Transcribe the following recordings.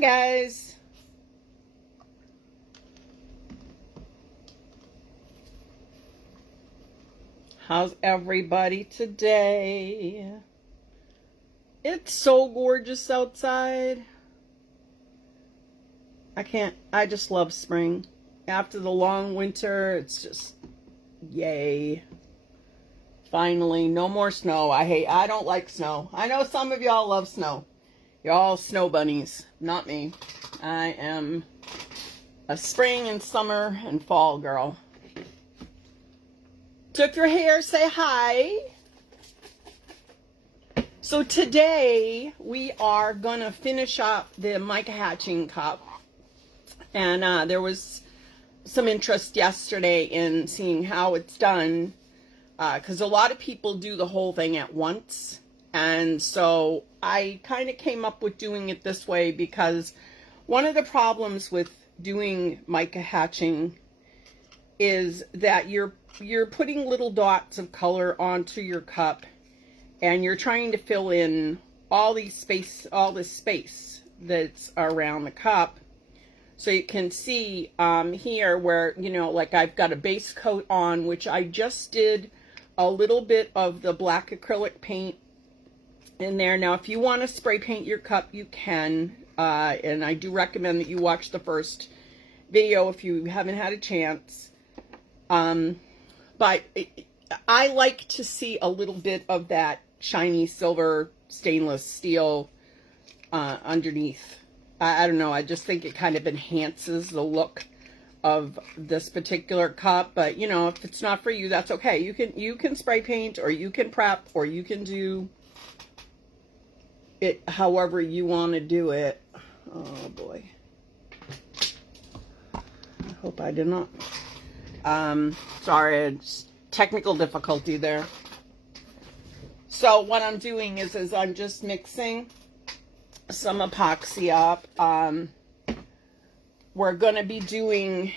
Guys. How's everybody today? It's so gorgeous outside. I just love spring. After the long winter, it's just, yay. Finally, no more snow. I don't like snow. I know some of y'all love snow. You're all snow bunnies. Not me. I am a spring and summer and fall girl. So if you're here, say hi. So today we are going to finish up the Mica Hatching cup. And there was some interest yesterday in seeing how it's done. Because a lot of people do the whole thing at once. And so I kind of came up with doing it this way because one of the problems with doing mica hatching is that you're putting little dots of color onto your cup and you're trying to fill in all this space that's around the cup. So you can see here where, like I've got a base coat on, which I just did a little bit of the black acrylic paint in there. Now, if you want to spray paint your cup, you can. And I do recommend that you watch the first video if you haven't had a chance. But I like to see a little bit of that shiny silver stainless steel underneath. I don't know. I just think it kind of enhances the look of this particular cup. But, if it's not for you, that's okay. You can spray paint, or you can prep, or you can do it however you want to do it. Oh, boy. I hope I did not. Sorry, it's technical difficulty there. So what I'm doing is I'm just mixing some epoxy up. We're going to be doing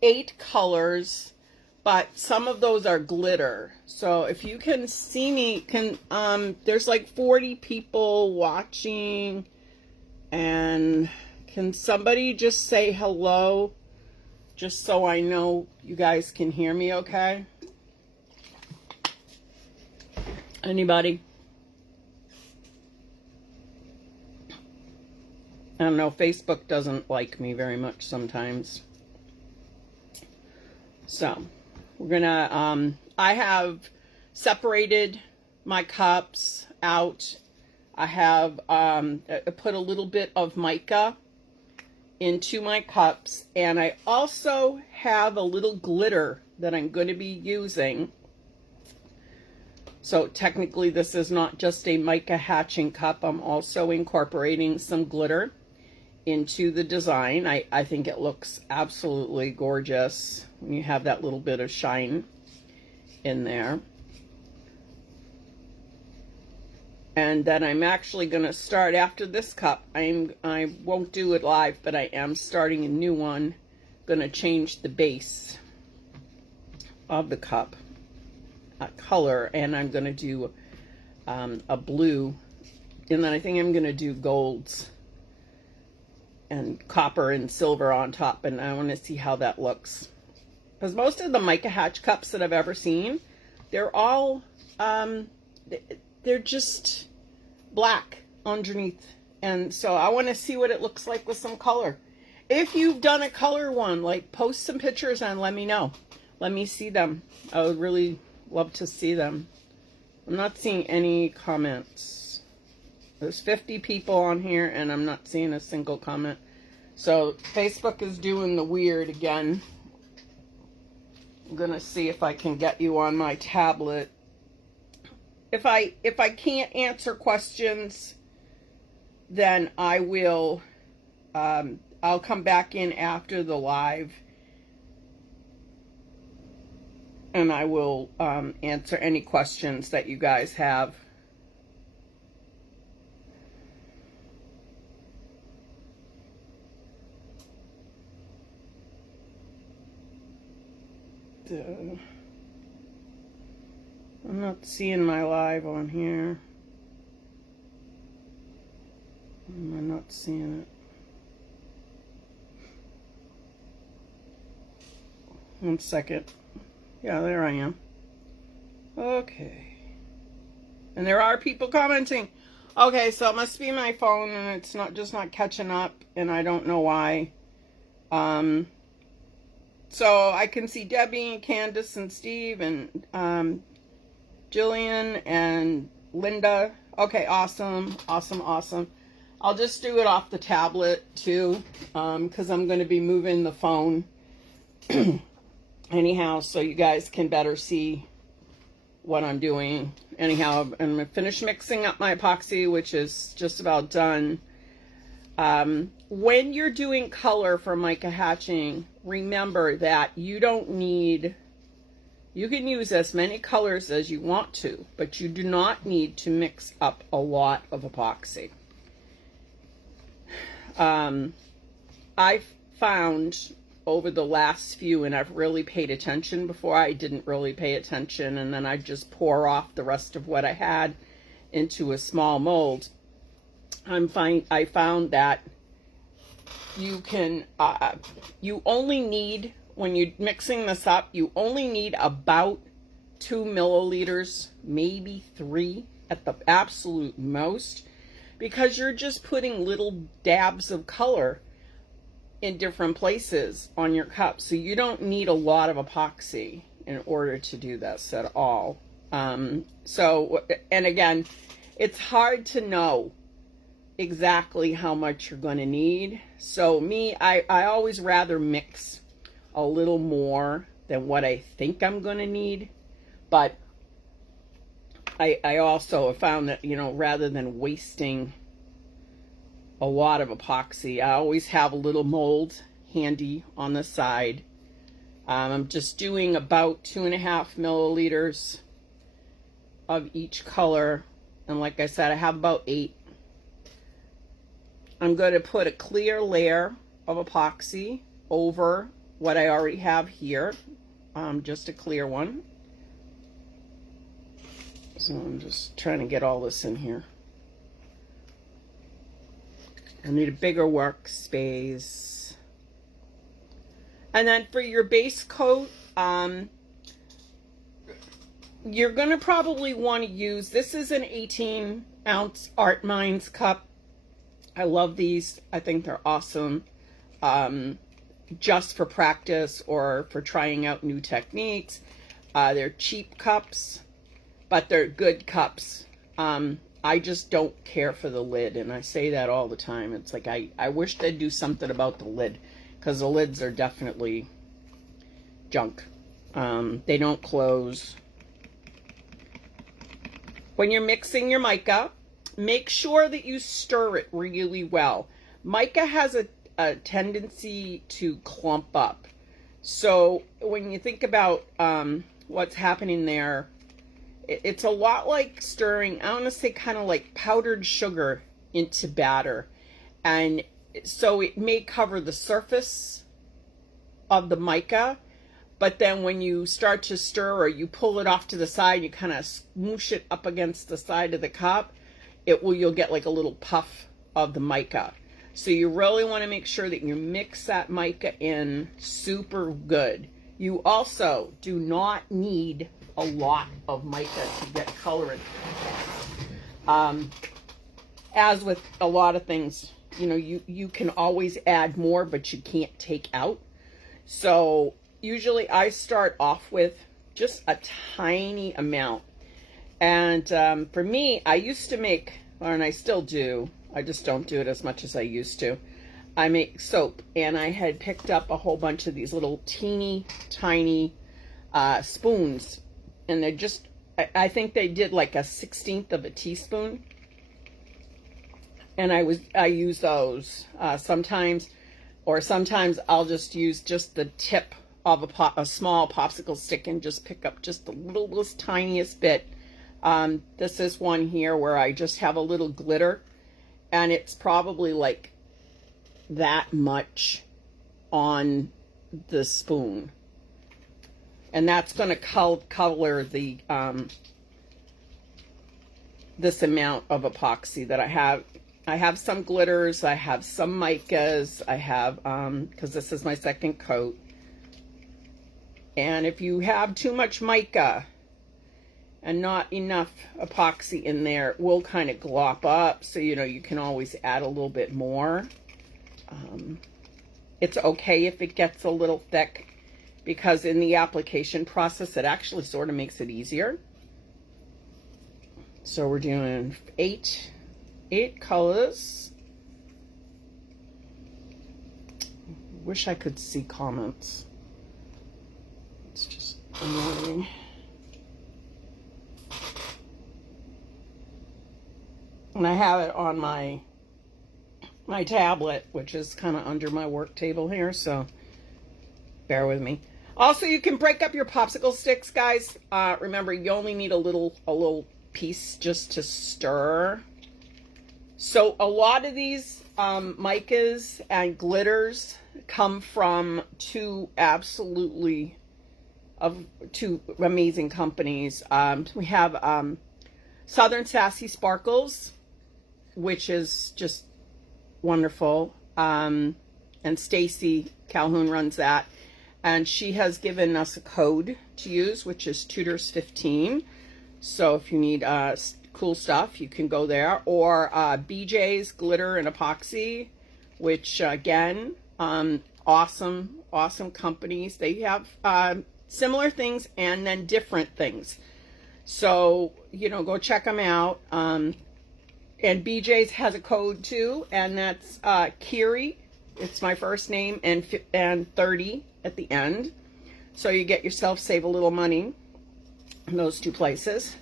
8 colors, but some of those are glitter. So if you can see me, there's like 40 people watching, and can somebody just say hello, just so I know you guys can hear me okay? Anybody? I don't know, Facebook doesn't like me very much sometimes. So, we're gonna, I have separated my cups out. I have put a little bit of mica into my cups, and I also have a little glitter that I'm going to be using. So technically this is not just a mica hatching cup. I'm also incorporating some glitter into the design. I think it looks absolutely gorgeous when you have that little bit of shine in there. And then I'm actually going to start after this cup. I won't do it live, but I am starting a new one. Going to change the base of the cup color, and I'm going to do a blue, and then I think I'm going to do golds and copper and silver on top, and I want to see how that looks. Because most of the Mica Hatch cups that I've ever seen, they're all, they're just black underneath. And so I want to see what it looks like with some color. If you've done a color one, like, post some pictures and let me know. Let me see them. I would really love to see them. I'm not seeing any comments. There's 50 people on here and I'm not seeing a single comment. So Facebook is doing the weird again. I'm gonna see if I can get you on my tablet. If I can't answer questions, then I will I'll come back in after the live and I will answer any questions that you guys have. I'm not seeing my live on here. I'm not seeing it. 1 second. Yeah, there I am. Okay. And there are people commenting. Okay, so it must be my phone and it's not catching up, and I don't know why. So I can see Debbie and Candace and Steve and Jillian and Linda. Okay, awesome. I'll just do it off the tablet too, because I'm going to be moving the phone anyhow, so you guys can better see what I'm doing. Anyhow, I'm going to finish mixing up my epoxy, which is just about done. When you're doing color for Mica Hatching, remember that you don't need, you can use as many colors as you want to, but you do not need to mix up a lot of epoxy. I've found over the last few, and I've really paid attention. Before I didn't really pay attention, and then I just pour off the rest of what I had into a small mold. I found that you can, you only need, when you're mixing this up, you only need about 2 milliliters, maybe 3 at the absolute most, because you're just putting little dabs of color in different places on your cup. So you don't need a lot of epoxy in order to do this at all. So, and again, it's hard to know exactly how much you're going to need. So I always rather mix a little more than what I think I'm going to need. But I also have found that, you know, rather than wasting a lot of epoxy, I always have a little mold handy on the side. I'm just doing about 2.5 milliliters of each color. And like I said, I have about 8. I'm going to put a clear layer of epoxy over what I already have here. Just a clear one. So I'm just trying to get all this in here. I need a bigger workspace. And then for your base coat, you're going to probably want to use, this is an 18-ounce Art Minds cup. I love these. I think they're awesome. Just for practice or for trying out new techniques. They're cheap cups, but they're good cups. I just don't care for the lid, and I say that all the time. It's like I wish they'd do something about the lid, because the lids are definitely junk. They don't close. When you're mixing your mica, make sure that you stir it really well. Mica has a tendency to clump up. So when you think about what's happening there, it's a lot like stirring, I want to say kind of like powdered sugar into batter. And so it may cover the surface of the mica, but then when you start to stir or you pull it off to the side, you kind of smoosh it up against the side of the cup, you'll get like a little puff of the mica. So you really want to make sure that you mix that mica in super good. You also do not need a lot of mica to get color in. As with a lot of things, you know, you can always add more, but you can't take out. So usually I start off with just a tiny amount. And for me, I used to make, and I still do, I just don't do it as much as I used to. I make soap, and I had picked up a whole bunch of these little teeny tiny spoons, and they're just, I think they did like a 1/16 of a teaspoon, and I use those sometimes, or sometimes I'll just use just the tip of a small popsicle stick and just pick up just the littlest tiniest bit. This is one here where I just have a little glitter, and it's probably like that much on the spoon, and that's going to color the this amount of epoxy that I have. I have some glitters, I have some micas, I have because this is my second coat. And if you have too much mica and not enough epoxy in there, it will kind of glop up. So, you know, you can always add a little bit more. It's okay if it gets a little thick, because in the application process, it actually sort of makes it easier. So we're doing eight colors. Wish I could see comments. It's just annoying. And I have it on my tablet, which is kind of under my work table here, so bear with me. Also, you can break up your popsicle sticks, guys. Remember, you only need a little piece just to stir. So a lot of these micas and glitters come from two amazing companies. We have Southern Sassy Sparkles, which is just wonderful. And Stacy Calhoun runs that. And she has given us a code to use, which is tutors 15. So if you need cool stuff, you can go there. Or BJ's Glitter and Epoxy, which again, awesome companies. They have similar things and then different things. So, you know, go check them out. And BJ's has a code too, and that's Kiri. It's my first name, and 30 at the end. So you get yourself, save a little money in those two places.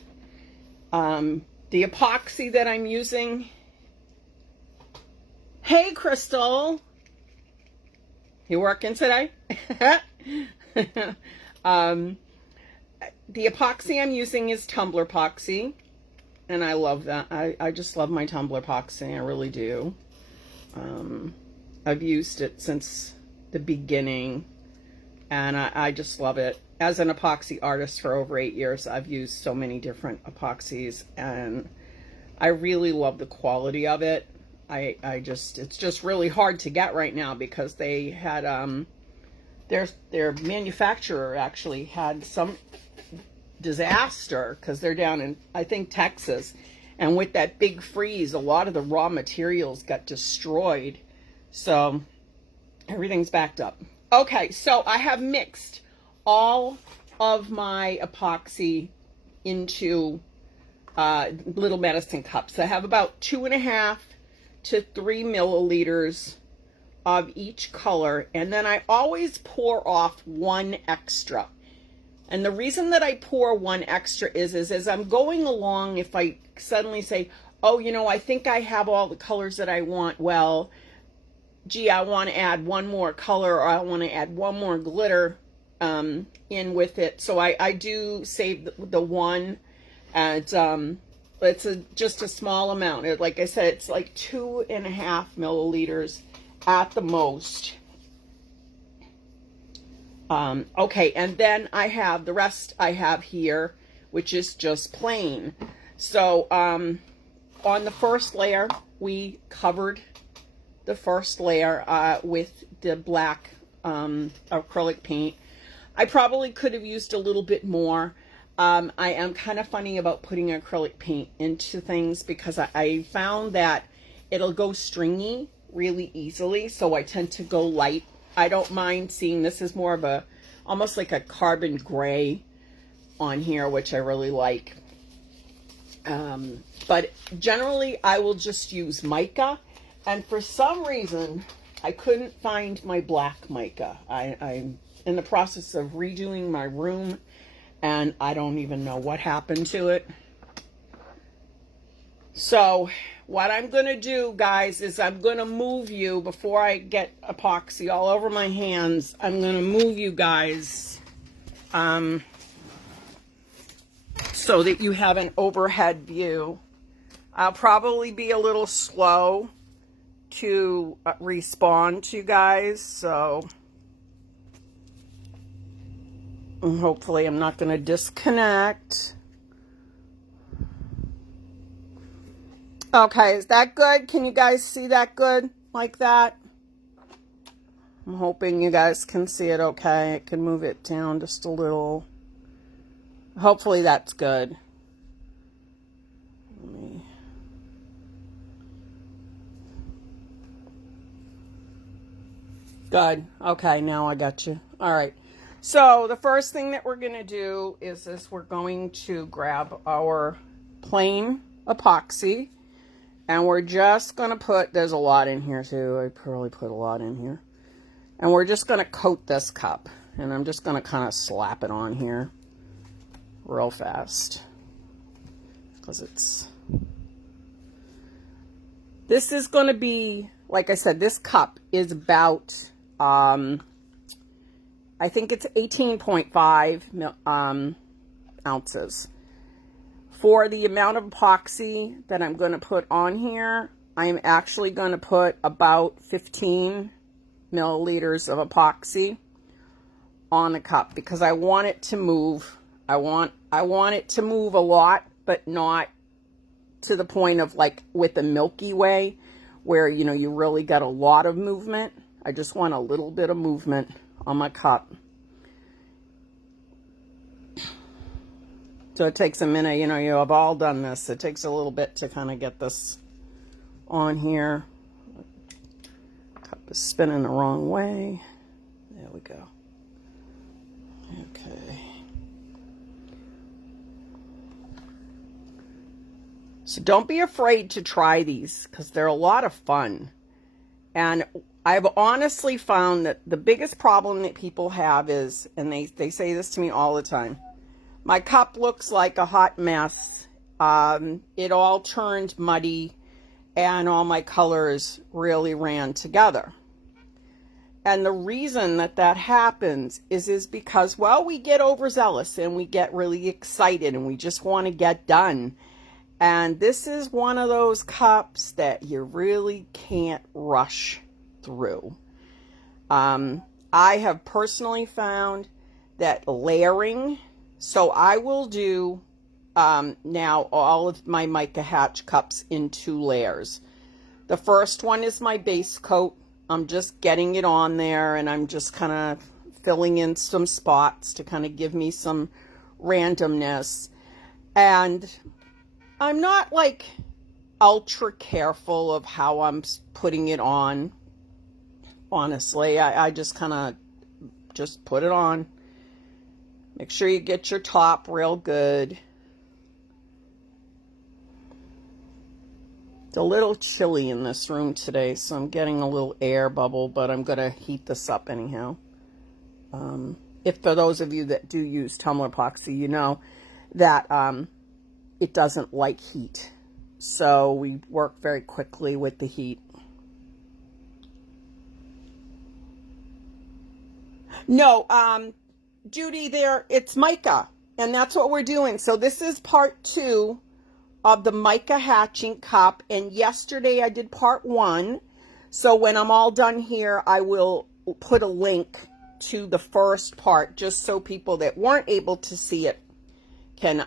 The epoxy that I'm using. Hey, Crystal. You working today? The epoxy I'm using is tumbler epoxy. And I love that. I just love my tumbler epoxy. I really do. I've used it since the beginning, and I just love it. As an epoxy artist for over 8 years, I've used so many different epoxies, and I really love the quality of it. It's just really hard to get right now, because they had, their manufacturer actually had some disaster, because they're down in, I think, Texas, and with that big freeze, a lot of the raw materials got destroyed, so everything's backed up. Okay, so I have mixed all of my epoxy into little medicine cups. I have about 2.5 to 3 milliliters of each color, and then I always pour off one extra. And the reason that I pour one extra is as I'm going along, if I suddenly say, oh, you know, I think I have all the colors that I want, well, gee, I want to add one more color, or I want to add one more glitter in with it. So I do save the one, and it's just a small amount. Like I said, it's like 2.5 milliliters at the most. Okay, and then I have the rest I have here, which is just plain. So on the first layer, we covered the first layer with the black acrylic paint. I probably could have used a little bit more. I am kind of funny about putting acrylic paint into things, because I found that it'll go stringy really easily, so I tend to go light. I don't mind seeing this is more of almost like a carbon gray on here, which I really like. But generally I will just use mica, and for some reason I couldn't find my black mica. I'm in the process of redoing my room, and I don't even know what happened to it. So what I'm going to do, guys, is I'm going to move you, before I get epoxy all over my hands, I'm going to move you guys so that you have an overhead view. I'll probably be a little slow to respond to you guys, so hopefully I'm not going to disconnect. Okay, is that good? Can you guys see that good? Like that? I'm hoping you guys can see it okay. I can move it down just a little. Hopefully that's good. Good. Okay, now I got you. All right. So the first thing that we're going to do is this. We're going to grab our plain epoxy. And we're just going to put, there's a lot in here too. I probably put a lot in here. And we're just going to coat this cup. And I'm just going to kind of slap it on here real fast. Because this is going to be, like I said, this cup is about, I think it's 18.5 ounces. For the amount of epoxy that I'm going to put on here, I'm actually going to put about 15 milliliters of epoxy on the cup because I want it to move. I want it to move a lot, but not to the point of like with the Milky Way where, you know, you really got a lot of movement. I just want a little bit of movement on my cup. So it takes a minute, you know, you have all done this. It takes a little bit to kind of get this on here. Cup is spinning the wrong way. There we go. Okay. So don't be afraid to try these because they're a lot of fun. And I've honestly found that the biggest problem that people have is, and they say this to me all the time, my cup looks like a hot mess. It all turned muddy and all my colors really ran together. And the reason that that happens is because, well, we get overzealous and we get really excited and we just want to get done. And this is one of those cups that you really can't rush through. I have personally found that layering, so I will do now all of my Mica Hatch cups in 2 layers. The first one is my base coat. I'm just getting it on there and I'm just kind of filling in some spots to kind of give me some randomness. And I'm not like ultra careful of how I'm putting it on. Honestly, I just kind of just put it on. Make sure you get your top real good. It's a little chilly in this room today, so I'm getting a little air bubble, but I'm going to heat this up anyhow. If for those of you that do use tumbler epoxy, you know that it doesn't like heat. So we work very quickly with the heat. No, Judy, it's mica, and that's what we're doing. So this is part 2 of the Mica Hatching cup, and yesterday I did part 1. So when I'm all done here, I will put a link to the first part, just so people that weren't able to see it can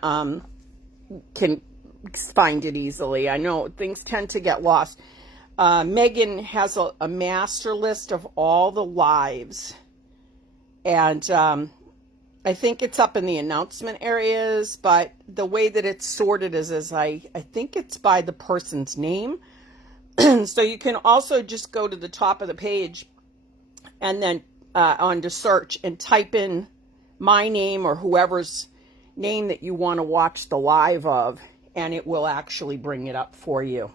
find it easily. I know things tend to get lost. Megan has a master list of all the lives, and I think it's up in the announcement areas, but the way that it's sorted is I think it's by the person's name. So you can also just go to the top of the page and then on to search and type in my name or whoever's name that you want to watch the live of, and it will actually bring it up for you.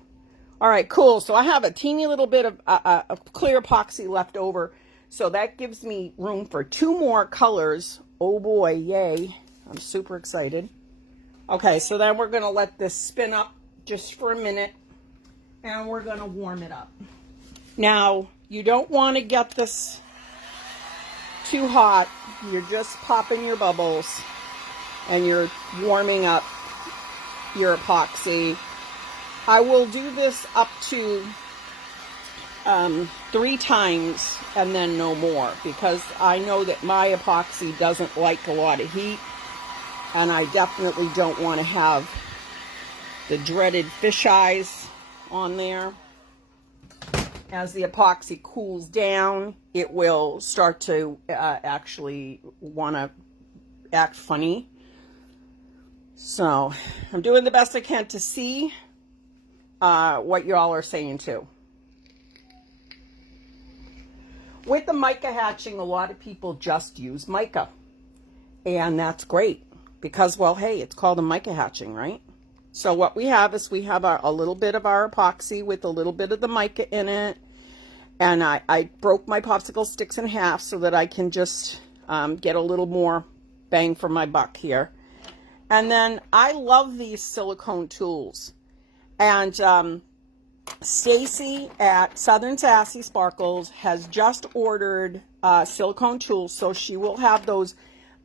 All right, cool. So I have a teeny little bit of clear epoxy left over. So that gives me room for 2 more colors. Oh boy, yay. I'm super excited. Okay, so then we're going to let this spin up just for a minute, and we're going to warm it up. Now, you don't want to get this too hot. You're just popping your bubbles, and you're warming up your epoxy. I will do this up to 3 times and then no more, because I know that my epoxy doesn't like a lot of heat, and I definitely don't want to have the dreaded fish eyes on there. as the epoxy cools down, it will start to actually want to act funny. So I'm doing the best I can to see what y'all are saying too. With the mica hatching, a lot of people just use mica. And that's great because, well, hey, it's called a mica hatching, right? So what we have is we have a little bit of our epoxy with a little bit of the mica in it. And I broke my popsicle sticks in half so that I can just get a little more bang for my buck here. And then I love these silicone tools. And Stacy at Southern Sassy Sparkles has just ordered silicone tools, so she will have those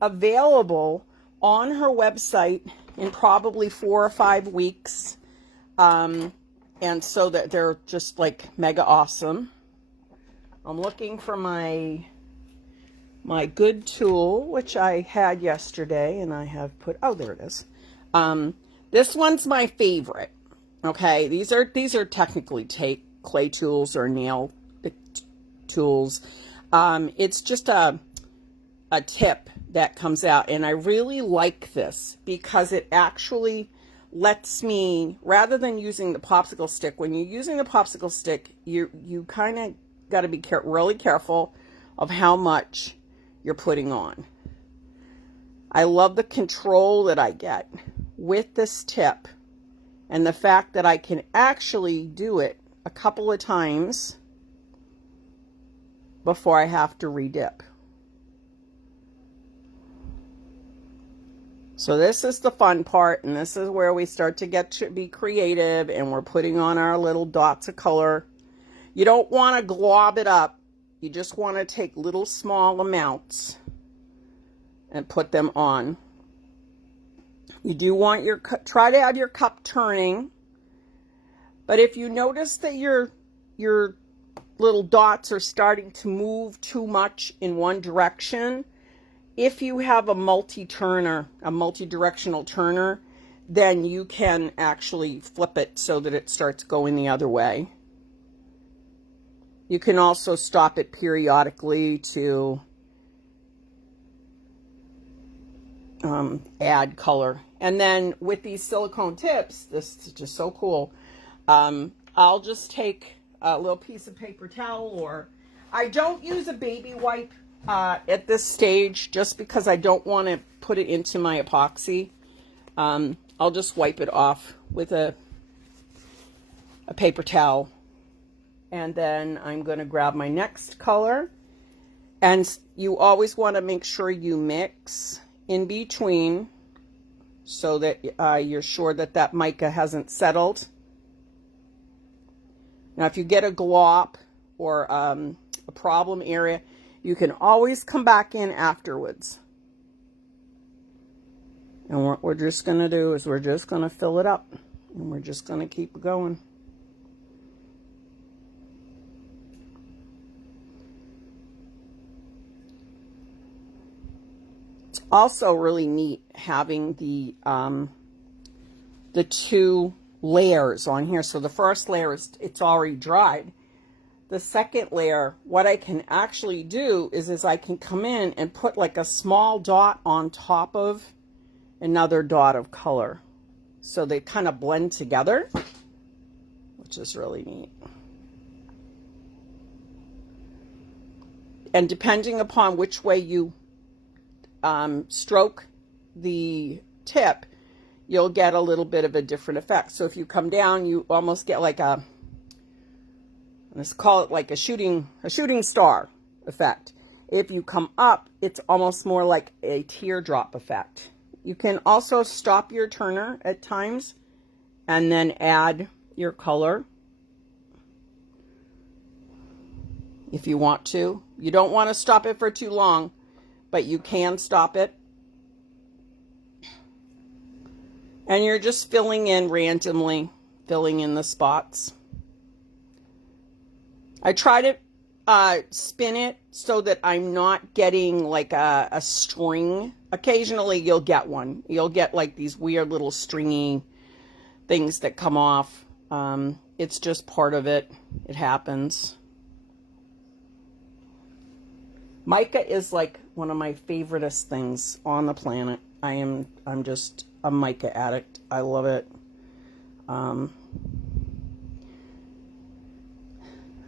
available on her website in probably 4 or 5 weeks. And so that they're just like mega awesome. I'm looking for my good tool, which I had yesterday, and I have put, oh, there it is. This one's my favorite. Okay, these are technically clay tools or nail tools. It's just a tip that comes out, and I really like this because it actually lets me, rather than using the popsicle stick, when you're using the popsicle stick, you kind of got to be really careful of how much you're putting on. I love the control that I get with this tip. And the fact that I can actually do it a couple of times before I have to redip. So this is the fun part, and this is where we start to get to be creative, and we're putting on our little dots of color. You don't want to glob it up. You just want to take little small amounts and put them on. You do want try to have your cup turning, but if you notice that your little dots are starting to move too much in one direction, if you have a multi-directional turner, then you can actually flip it so that it starts going the other way. You can also stop it periodically to add color. And then with these silicone tips, this is just so cool. I'll just take a little piece of paper towel, or I don't use a baby wipe at this stage just because I don't want to put it into my epoxy. I'll just wipe it off with a paper towel. And then I'm going to grab my next color. And you always want to make sure you mix in between so that you're sure that that mica hasn't settled. Now, if you get a glop or a problem area, you can always come back in afterwards. And what we're just going to do is we're just going to fill it up, and we're just going to keep going. Also really neat having the 2 layers on here. So the first layer it's already dried. The second layer, what I can actually do is I can come in and put like a small dot on top of another dot of color. So they kind of blend together, which is really neat. And depending upon which way you stroke the tip, you'll get a little bit of a different effect. So if you come down, you almost get like let's call it like a shooting star effect. If you come up, it's almost more like a teardrop effect. You can also stop your turner at times and then add your color if you want to. You don't want to stop it for too long, but you can stop it. And you're just filling in randomly, filling in the spots. I try to spin it so that I'm not getting like a string. Occasionally you'll get one. You'll get like these weird little stringy things that come off. It's just part of it. It happens. Mica is like one of my favoriteest things on the planet. I'm just a mica addict. I love it. I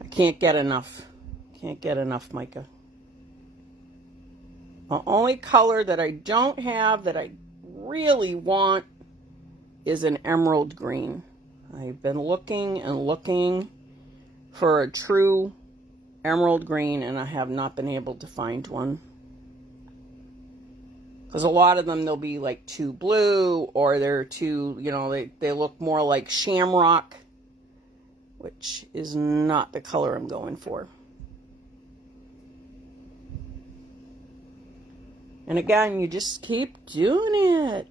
can't get enough. Can't get enough mica. The only color that I don't have that I really want is an emerald green. I've been looking and looking for a true emerald green, and I have not been able to find one. Because a lot of them, they'll be like too blue, or they're too, you know, they look more like shamrock, which is not the color I'm going for. And again, you just keep doing it.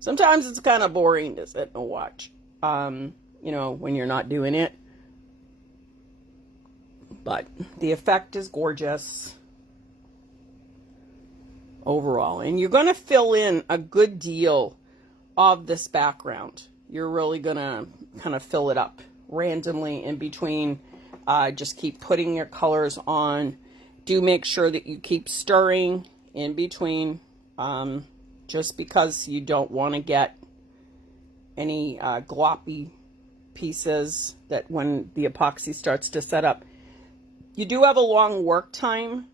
Sometimes it's kind of boring to sit and watch, you know, when you're not doing it. But the effect is gorgeous overall. And you're going to fill in a good deal of this background. You're really going to kind of fill it up randomly in between. Just keep putting your colors on. Do make sure that you keep stirring in between, just because you don't want to get any gloppy pieces that when the epoxy starts to set up. You do have a long work time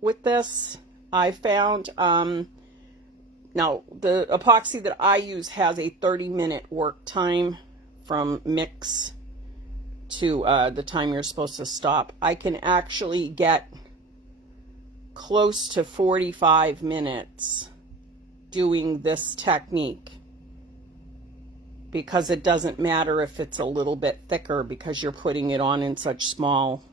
with this, I found. Now, the epoxy that I use has a 30-minute work time from mix to the time you're supposed to stop. I can actually get close to 45 minutes doing this technique, because it doesn't matter if it's a little bit thicker because you're putting it on in such small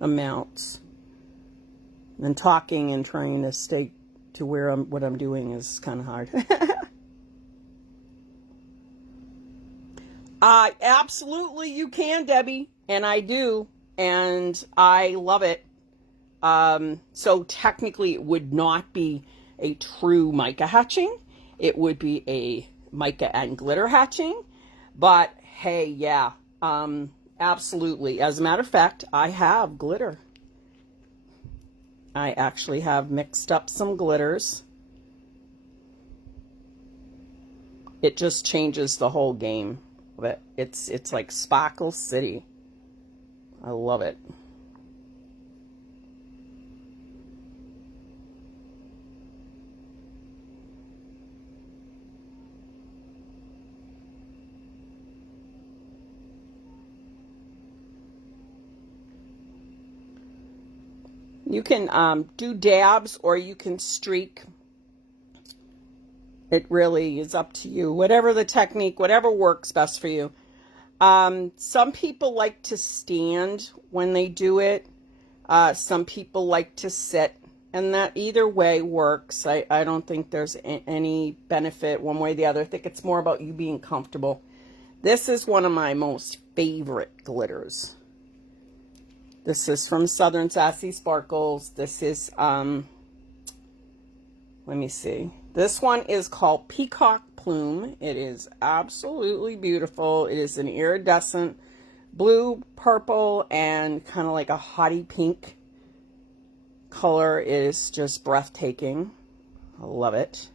amounts. And talking and trying to stay to where what I'm doing is kind of hard. Absolutely you can, Debbie, and I do, and I love it. So technically it would not be a true mica hatching. It would be a mica and glitter hatching. But hey, yeah, absolutely. As a matter of fact, I have glitter. I actually have mixed up some glitters. It just changes the whole game of it. It's like Sparkle City. I love it. You can do dabs or you can streak. It really is up to you. Whatever the technique, whatever works best for you. Some people like to stand when they do it. Some people like to sit. And that either way works. I don't think there's any benefit one way or the other. I think it's more about you being comfortable. This is one of my most favorite glitters. This is from Southern Sassy Sparkles. This is, let me see. This one is called Peacock Plume. It is absolutely beautiful. It is an iridescent blue, purple, and kind of like a hottie pink color. It is just breathtaking. I love it.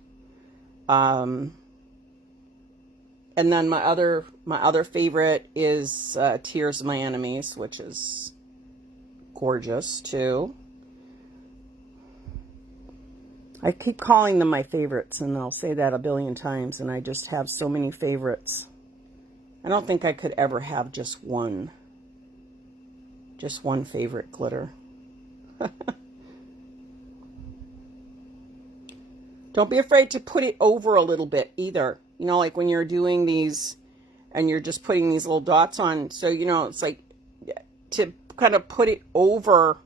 And then my other favorite is Tears of My Enemies, which is gorgeous too. I keep calling them my favorites, and I'll say that a billion times, and I just have so many favorites. I don't think I could ever have just one favorite glitter. Don't be afraid to put it over a little bit either. You know, like when you're doing these and you're just putting these little dots on, so you know, it's like to kind of put it over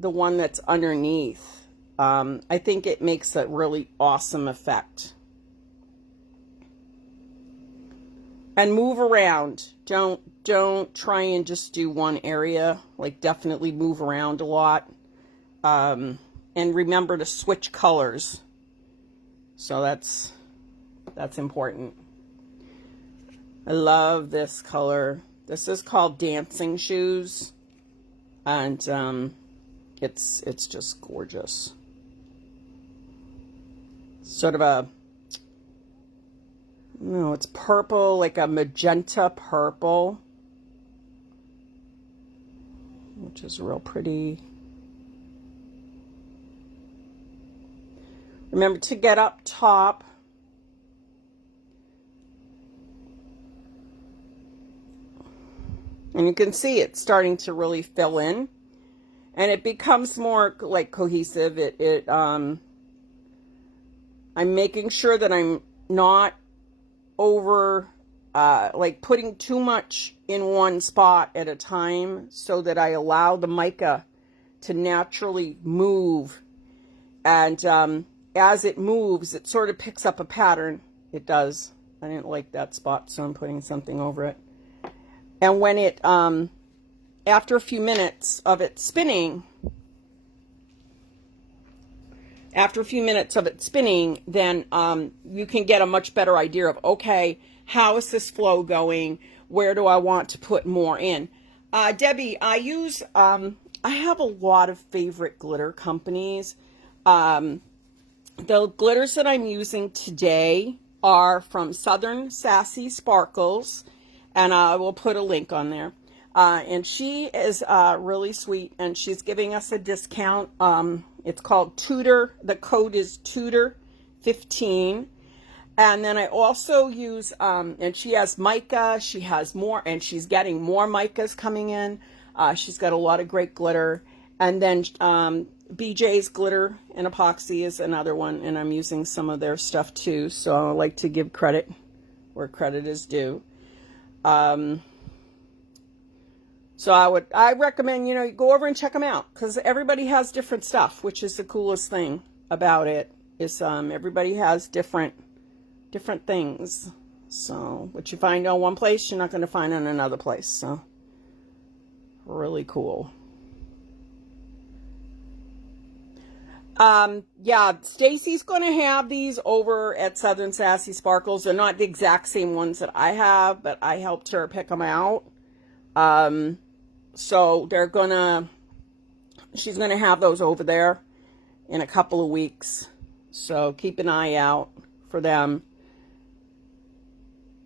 the one that's underneath. I think it makes a really awesome effect. And move around. Don't try and just do one area. Like, definitely move around a lot. And remember to switch colors. So that's important. I love this color. This is called Dancing Shoes, and it's just gorgeous. Sort of a, no, it's purple, like a magenta purple, which is real pretty. Remember to get up top. And you can see it's starting to really fill in. And it becomes more like cohesive. I'm making sure that I'm not over, like putting too much in one spot at a time, so that I allow the mica to naturally move. And as it moves, it sort of picks up a pattern. It does. I didn't like that spot, so I'm putting something over it. And when it, after a few minutes of it spinning, then you can get a much better idea of, okay, how is this flow going? Where do I want to put more in? Debbie, I have a lot of favorite glitter companies. The glitters that I'm using today are from Southern Sassy Sparkles, and I will put a link on there. And she is really sweet, and she's giving us a discount. It's called Tutor. The code is Tutor15. And then I also use, and she has mica. She has more, and she's getting more micas coming in. She's got a lot of great glitter. And then BJ's Glitter and Epoxy is another one, and I'm using some of their stuff too. So I like to give credit where credit is due. So I recommend, you go over and check them out, because everybody has different stuff, which is the coolest thing about it, is everybody has different things. So what you find on one place, you're not going to find in another place. So really cool. Yeah, Stacy's going to have these over at Southern Sassy Sparkles. They're not the exact same ones that I have, but I helped her pick them out. So she's going to have those over there in a couple of weeks. So keep an eye out for them.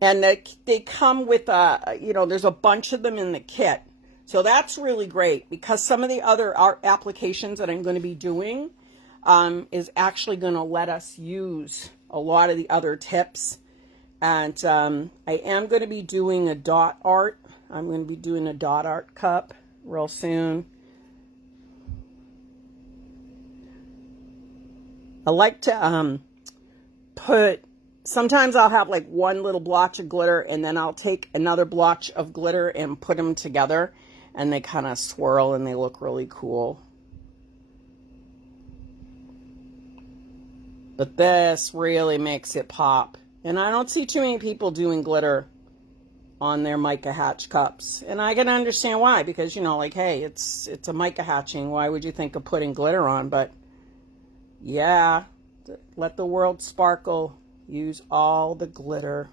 And they come with, there's a bunch of them in the kit. So that's really great, because some of the other art applications that I'm going to be doing is actually going to let us use a lot of the other tips. And I am going to be doing a dot art. I'm going to be doing a dot art cup real soon. I like to sometimes I'll have like one little blotch of glitter, and then I'll take another blotch of glitter and put them together, and they kind of swirl and they look really cool. But this really makes it pop. And I don't see too many people doing glitter on their Mica Hatch cups. And I can understand why, because, hey, it's a Mica Hatching. Why would you think of putting glitter on? But yeah, let the world sparkle. Use all the glitter.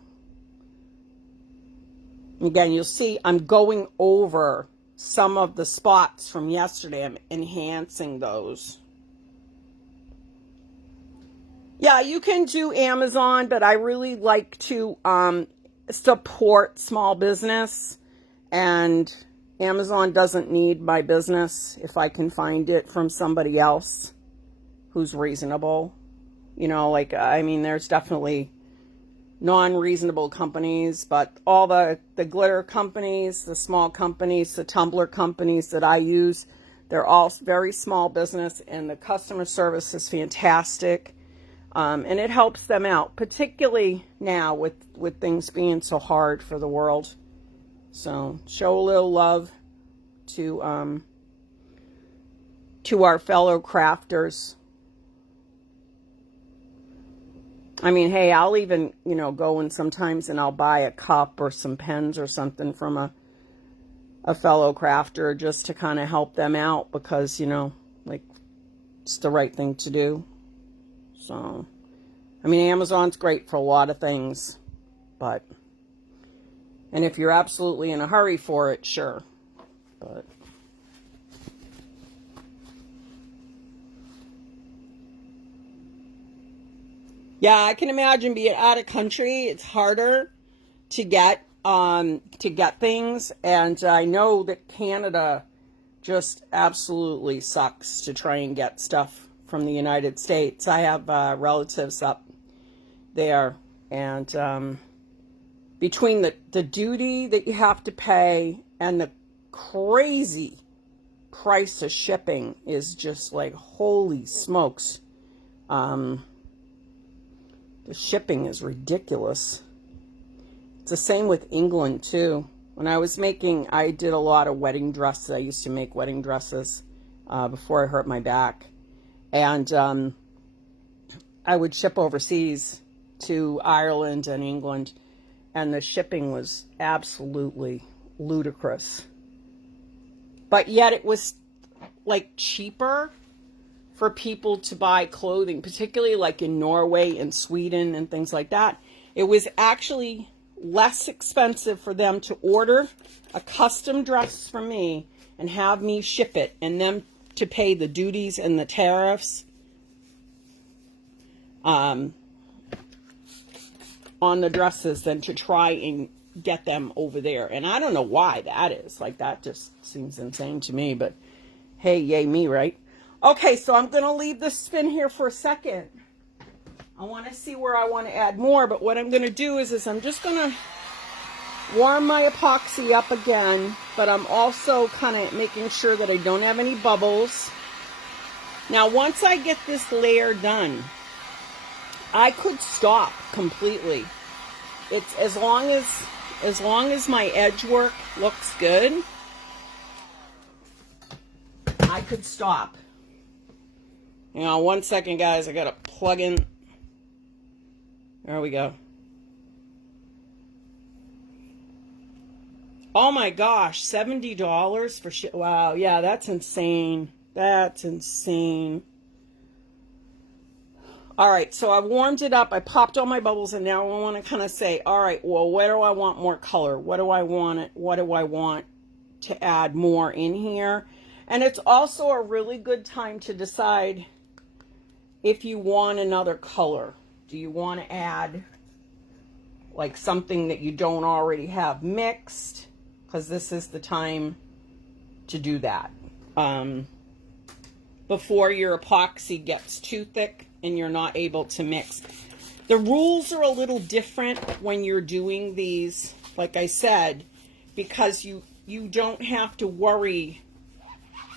Again, you'll see I'm going over some of the spots from yesterday. I'm enhancing those. Yeah, you can do Amazon, but I really like to support small business, and Amazon doesn't need my business if I can find it from somebody else who's reasonable. There's definitely non-reasonable companies, but all the glitter companies, the small companies, the tumbler companies that I use, they're all very small business, and the customer service is fantastic. And it helps them out, particularly now with things being so hard for the world. So show a little love to our fellow crafters. I mean, hey, I'll even, go in sometimes and I'll buy a cup or some pens or something from a fellow crafter, just to kind of help them out, because, it's the right thing to do. So, Amazon's great for a lot of things, but And if you're absolutely in a hurry for it, sure. But yeah, I can imagine being out of country. It's harder to get things, and I know that Canada just absolutely sucks to try and get stuff from the United States. I have relatives up there, and between the duty that you have to pay and the crazy price of shipping is just like, holy smokes. The shipping is ridiculous. It's the same with England too. When I did a lot of wedding dresses. I used to make wedding dresses before I hurt my back. And I would ship overseas to Ireland and England, and the shipping was absolutely ludicrous. But yet it was like cheaper for people to buy clothing, particularly like in Norway and Sweden and things like that. It was actually less expensive for them to order a custom dress for me and have me ship it, and them to pay the duties and the tariffs on the dresses than to try and get them over there. And I don't know why that is. Like, that just seems insane to me, but hey, yay me, right? Okay, so I'm going to leave this spin here for a second. I want to see where I want to add more, but what I'm going to do is I'm just going to warm my epoxy up again, but I'm also kind of making sure that I don't have any bubbles. Now, once I get this layer done, I could stop completely. It's as long as my edge work looks good, I could stop. You know, 1 second, guys. I gotta plug in. There we go. Oh my gosh, $70 for shit. Wow, yeah, that's insane. That's insane. All right, so I warmed it up. I popped all my bubbles, and now I want to kind of say, all right, well, where do I want more color? What do I want to add more in here? And it's also a really good time to decide if you want another color. Do you want to add like something that you don't already have mixed? Because this is the time to do that. Before your epoxy gets too thick and you're not able to mix. The rules are a little different when you're doing these, like I said, because you don't have to worry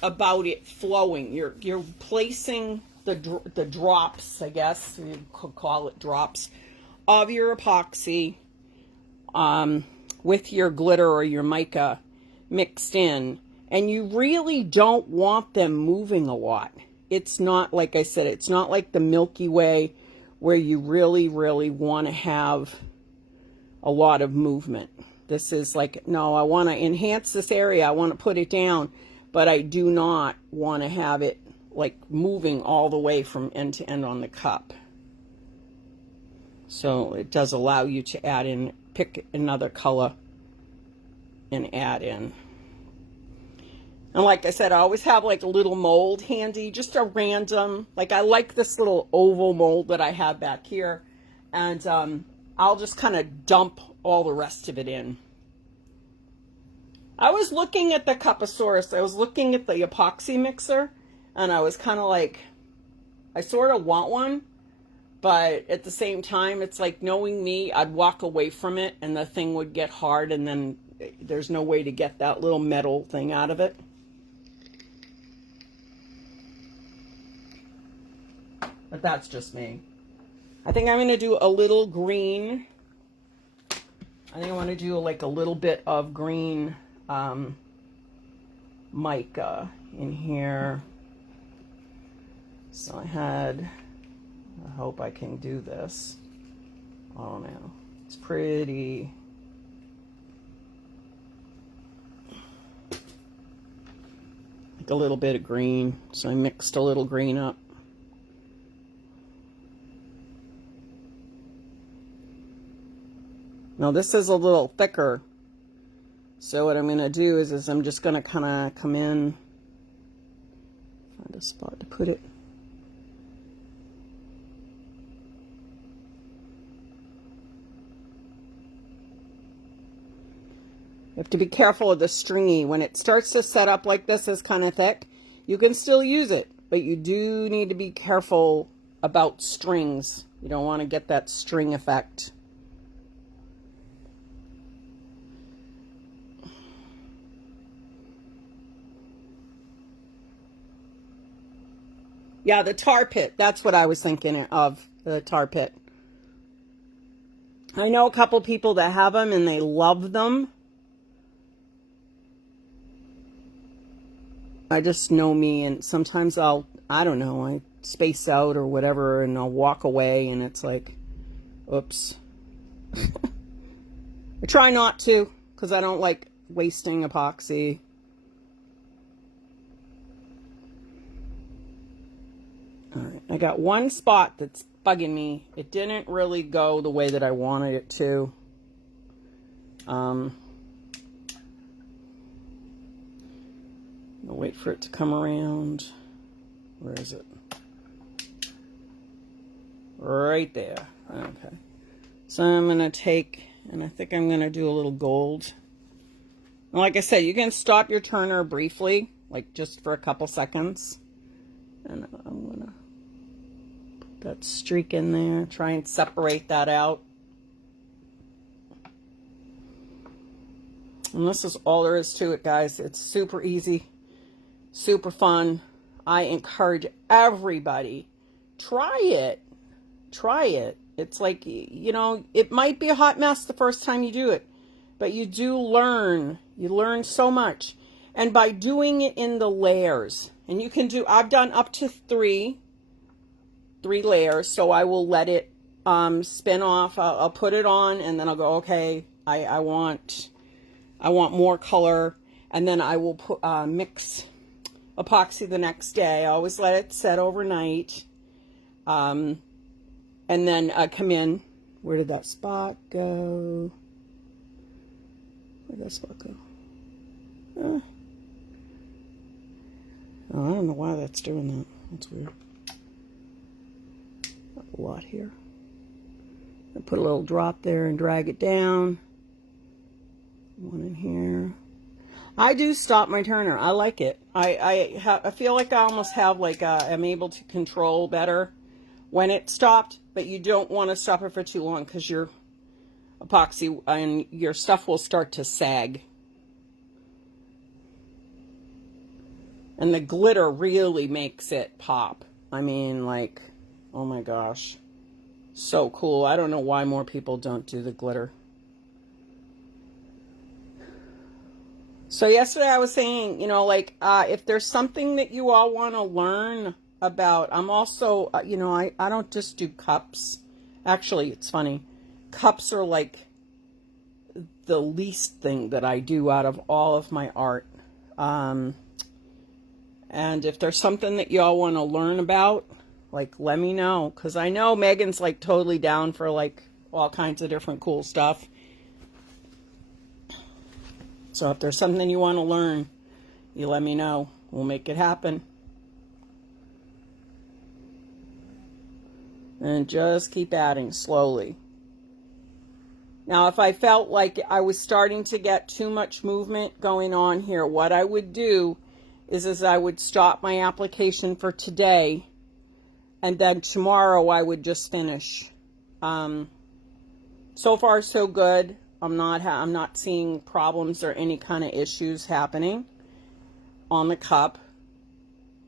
about it flowing. You're placing the drops, I guess you could call it drops, of your epoxy with your glitter or your mica mixed in, and you really don't want them moving a lot. It's not, like I said, it's not like the Milky Way where you really, really want to have a lot of movement. This is like, no, I want to enhance this area. I want to put it down, but I do not want to have it like moving all the way from end to end on the cup. So it does allow you to add in, pick another color and add in. And like I said, I always have like a little mold handy, just a random, like I like this little oval mold that I have back here. And I'll just kind of dump all the rest of it in. I was looking at the Cuposaurus. I was looking at the epoxy mixer, and I was kind of like, I sort of want one, but at the same time, it's like, knowing me, I'd walk away from it and the thing would get hard, and then there's no way to get that little metal thing out of it. But that's just me. I think I'm going to do a little green. I think I want to do like a little bit of green mica in here. So I hope I can do this. Oh no, it's pretty. Like a little bit of green. So I mixed a little green up. Now this is a little thicker So what I'm going to do is I'm just going to kind of come in, find a spot to put it. You have to be careful of the stringy. When it starts to set up like this, is kind of thick, you can still use it, but you do need to be careful about strings. You don't want to get that string effect. Yeah, the tar pit. That's what I was thinking of, the tar pit. I know a couple people that have them and they love them. I just know me, and sometimes I don't know, I space out or whatever, and I'll walk away, and it's like, oops. I try not to, because I don't like wasting epoxy. All right, I got one spot that's bugging me. It didn't really go the way that I wanted it to. I'll wait for it to come around. Where is it? Right there. Okay. So I'm going to take, and I think I'm going to do a little gold. And like I said, you can stop your turner briefly, like just for a couple seconds. And I'm going to put that streak in there, try and separate that out. And this is all there is to it, guys. It's super easy. Super fun. I encourage everybody, try it. Try it. It's like, you know, it might be a hot mess the first time you do it, but you do learn. You learn so much. And by doing it in the layers, and you can do, I've done up to three layers, so I will let it spin off. I'll put it on, and then I'll go, okay, I want more color, and then I will put mix epoxy the next day. I always let it set overnight. And then come in. Where did that spot go? Where did that spot go? Oh, I don't know why that's doing that. That's weird. A lot here. I put a little drop there and drag it down. One in here. I do stop my turner. I like it. I feel like I almost have like I'm able to control better when it stopped, but you don't want to stop it for too long because your epoxy and your stuff will start to sag. And the glitter really makes it pop. I mean, like, oh my gosh. So cool. I don't know why more people don't do the glitter. So yesterday I was saying, you know, like, if there's something that you all want to learn about, I'm also, you know, I don't just do cups. Actually, it's funny. Cups are like the least thing that I do out of all of my art. And if there's something that y'all want to learn about, like, let me know. Because I know Megan's, like, totally down for, like, all kinds of different cool stuff. So if there's something you want to learn, you let me know. We'll make it happen. And just keep adding slowly. Now, if I felt like I was starting to get too much movement going on here, what I would do is I would stop my application for today, and then tomorrow I would just finish. So far, so good. I'm not seeing problems or any kind of issues happening on the cup.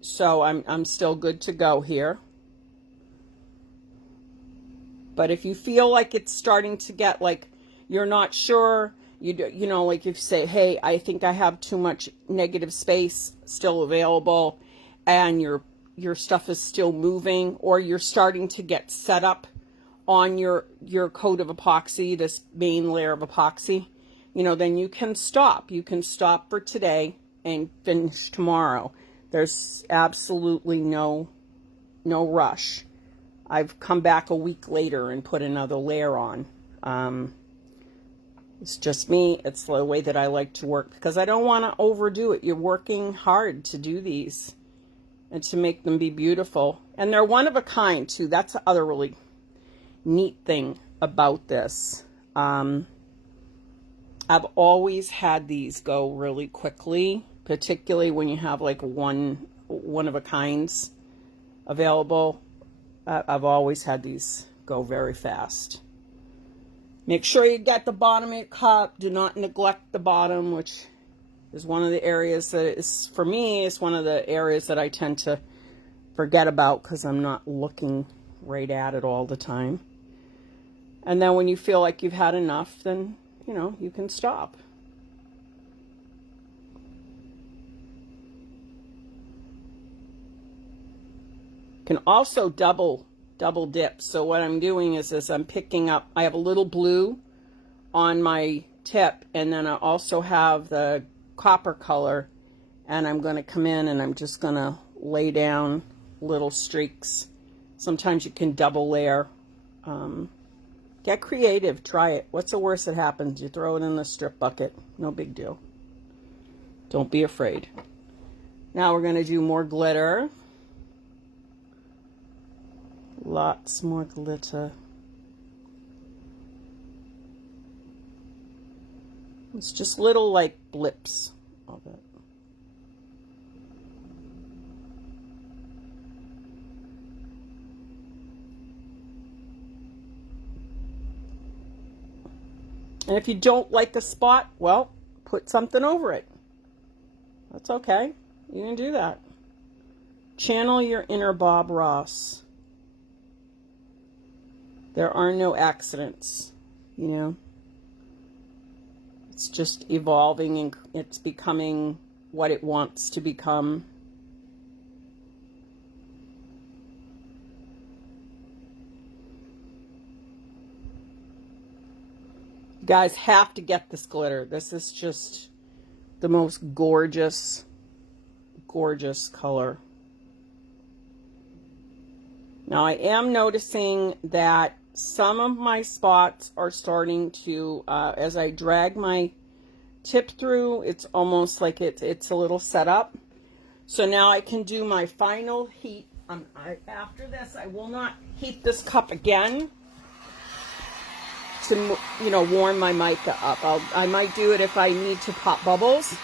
So I'm still good to go here. But if you feel like it's starting to get like you're not sure, you know, like if you say, hey, I think I have too much negative space still available, and your stuff is still moving, or you're starting to get set up on your coat of epoxy, this main layer of epoxy, you know, then you can stop. You can stop for today and finish tomorrow. There's absolutely no rush. I've come back a week later and put another layer on. It's just me. It's the way that I like to work because I don't want to overdo it. You're working hard to do these and to make them be beautiful. And they're one of a kind too. That's the other really neat thing about this. I've always had these go really quickly, particularly when you have like one of a kinds available. I've always had these go very fast. Make sure you get the bottom of your cup. Do not neglect the bottom, which is one of the areas that is, for me, is one of the areas that I tend to forget about because I'm not looking right at it all the time. And then when you feel like you've had enough, then, you know, you can stop. Can also double dip. So what I'm doing is I'm picking up, I have a little blue on my tip, and then I also have the copper color, and I'm going to come in and I'm just going to lay down little streaks. Sometimes you can double layer. Get creative, try it. What's the worst that happens? You throw it in the strip bucket. No big deal. Don't be afraid. Now we're going to do more glitter. Lots more glitter. It's just little like blips of it. And if you don't like a spot, well, put something over it. That's okay. You can do that. Channel your inner Bob Ross. There are no accidents, you know. It's just evolving and it's becoming what it wants to become. You guys have to get this glitter. This is just the most gorgeous, gorgeous color. Now I am noticing that some of my spots are starting to, as I drag my tip through, it's almost like it's a little set up. So now I can do my final heat. After this, I will not heat this cup again to, you know, warm my mica up. I might do it if I need to pop bubbles,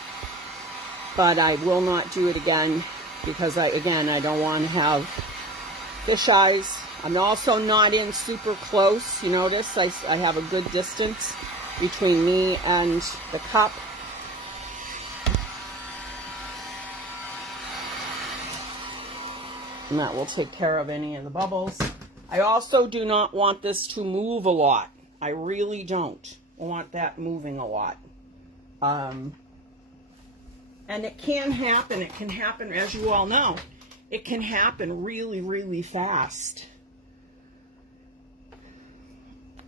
but I will not do it again because I don't want to have fish eyes. I'm also not in super close. You notice I have a good distance between me and the cup. And that will take care of any of the bubbles. I also do not want this to move a lot. I really don't want that moving a lot. And it can happen. It can happen, as you all know. It can happen really, really fast.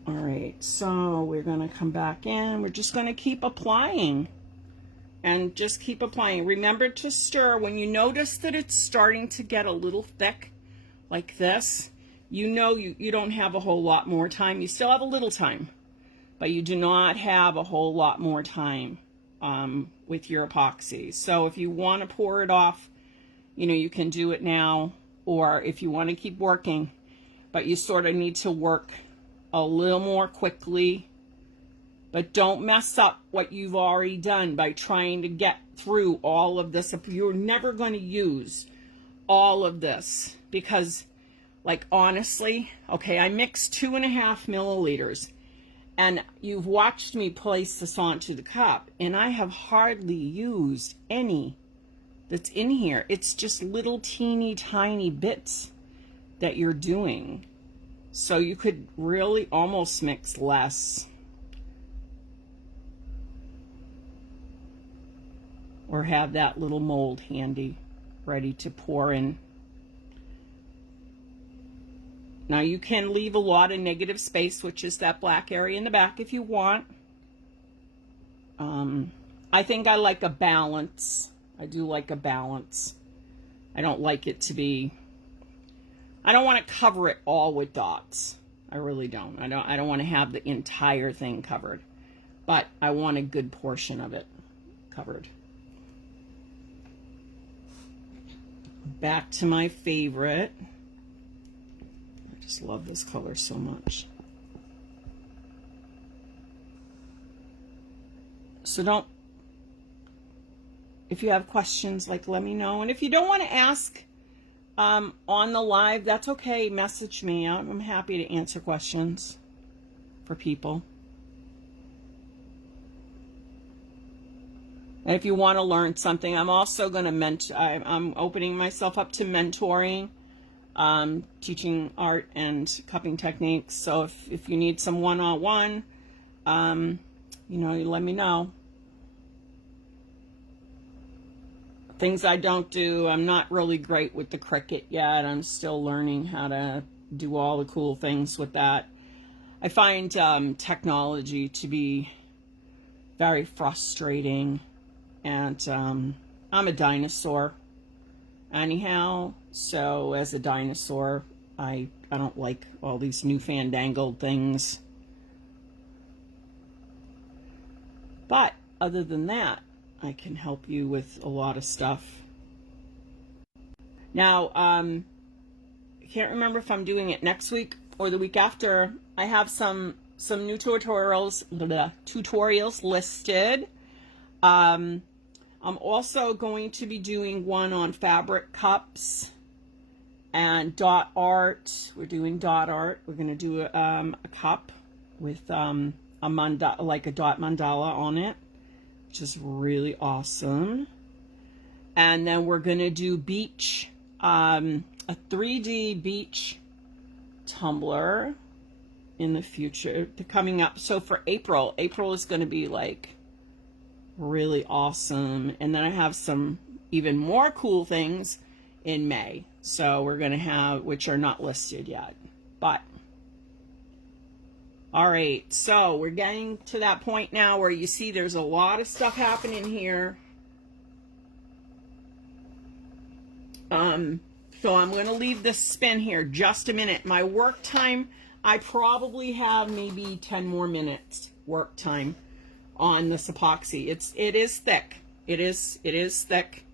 All right, so we're going to come back in. We're just going to keep applying and just keep applying. Remember to stir. When you notice that it's starting to get a little thick like this, you know you don't have a whole lot more time. You still have a little time, but you do not have a whole lot more time with your epoxy. So if you want to pour it off, you know, you can do it now, or if you want to keep working, but you sort of need to work a little more quickly, but don't mess up what you've already done by trying to get through all of this. You're never going to use all of this because, like, honestly, okay, I mixed 2.5 milliliters, and you've watched me place this onto the cup, and I have hardly used any that's in here. It's just little teeny tiny bits that you're doing. So you could really almost mix less. Or have that little mold handy, ready to pour in. Now you can leave a lot of negative space, which is that black area in the back if you want. I think I like a balance. I do like a balance. I don't like it to be, I don't want to cover it all with dots. I really don't. I don't want to have the entire thing covered. but I want a good portion of it covered. Back to my favorite. I just love this color so much. So if you have questions, like, let me know. And if you don't want to ask on the live, that's okay. Message me. I'm happy to answer questions for people. And if you want to learn something, I'm also going to I'm opening myself up to mentoring, teaching art and cupping techniques. So if you need some one-on-one, you know, you let me know. Things I don't do, I'm not really great with the Cricut yet. I'm still learning how to do all the cool things with that. I find technology to be very frustrating, and I'm a dinosaur anyhow. So as a dinosaur, I don't like all these newfandangled things. But other than that, I can help you with a lot of stuff. Now, I can't remember if I'm doing it next week or the week after. I have some new tutorials listed. I'm also going to be doing one on fabric cups and dot art. We're doing dot art. We're going to do a cup with a dot mandala on it, which is really awesome. And then we're going to do beach, a 3D beach tumbler in the future coming up. So for April is going to be like really awesome. And then I have some even more cool things in May. So we're going to have, which are not listed yet, but all right, so we're getting to that point now where you see there's a lot of stuff happening here. So I'm going to leave this spin here just a minute. My work time, I probably have maybe 10 more minutes work time on this epoxy. It is thick. It is thick.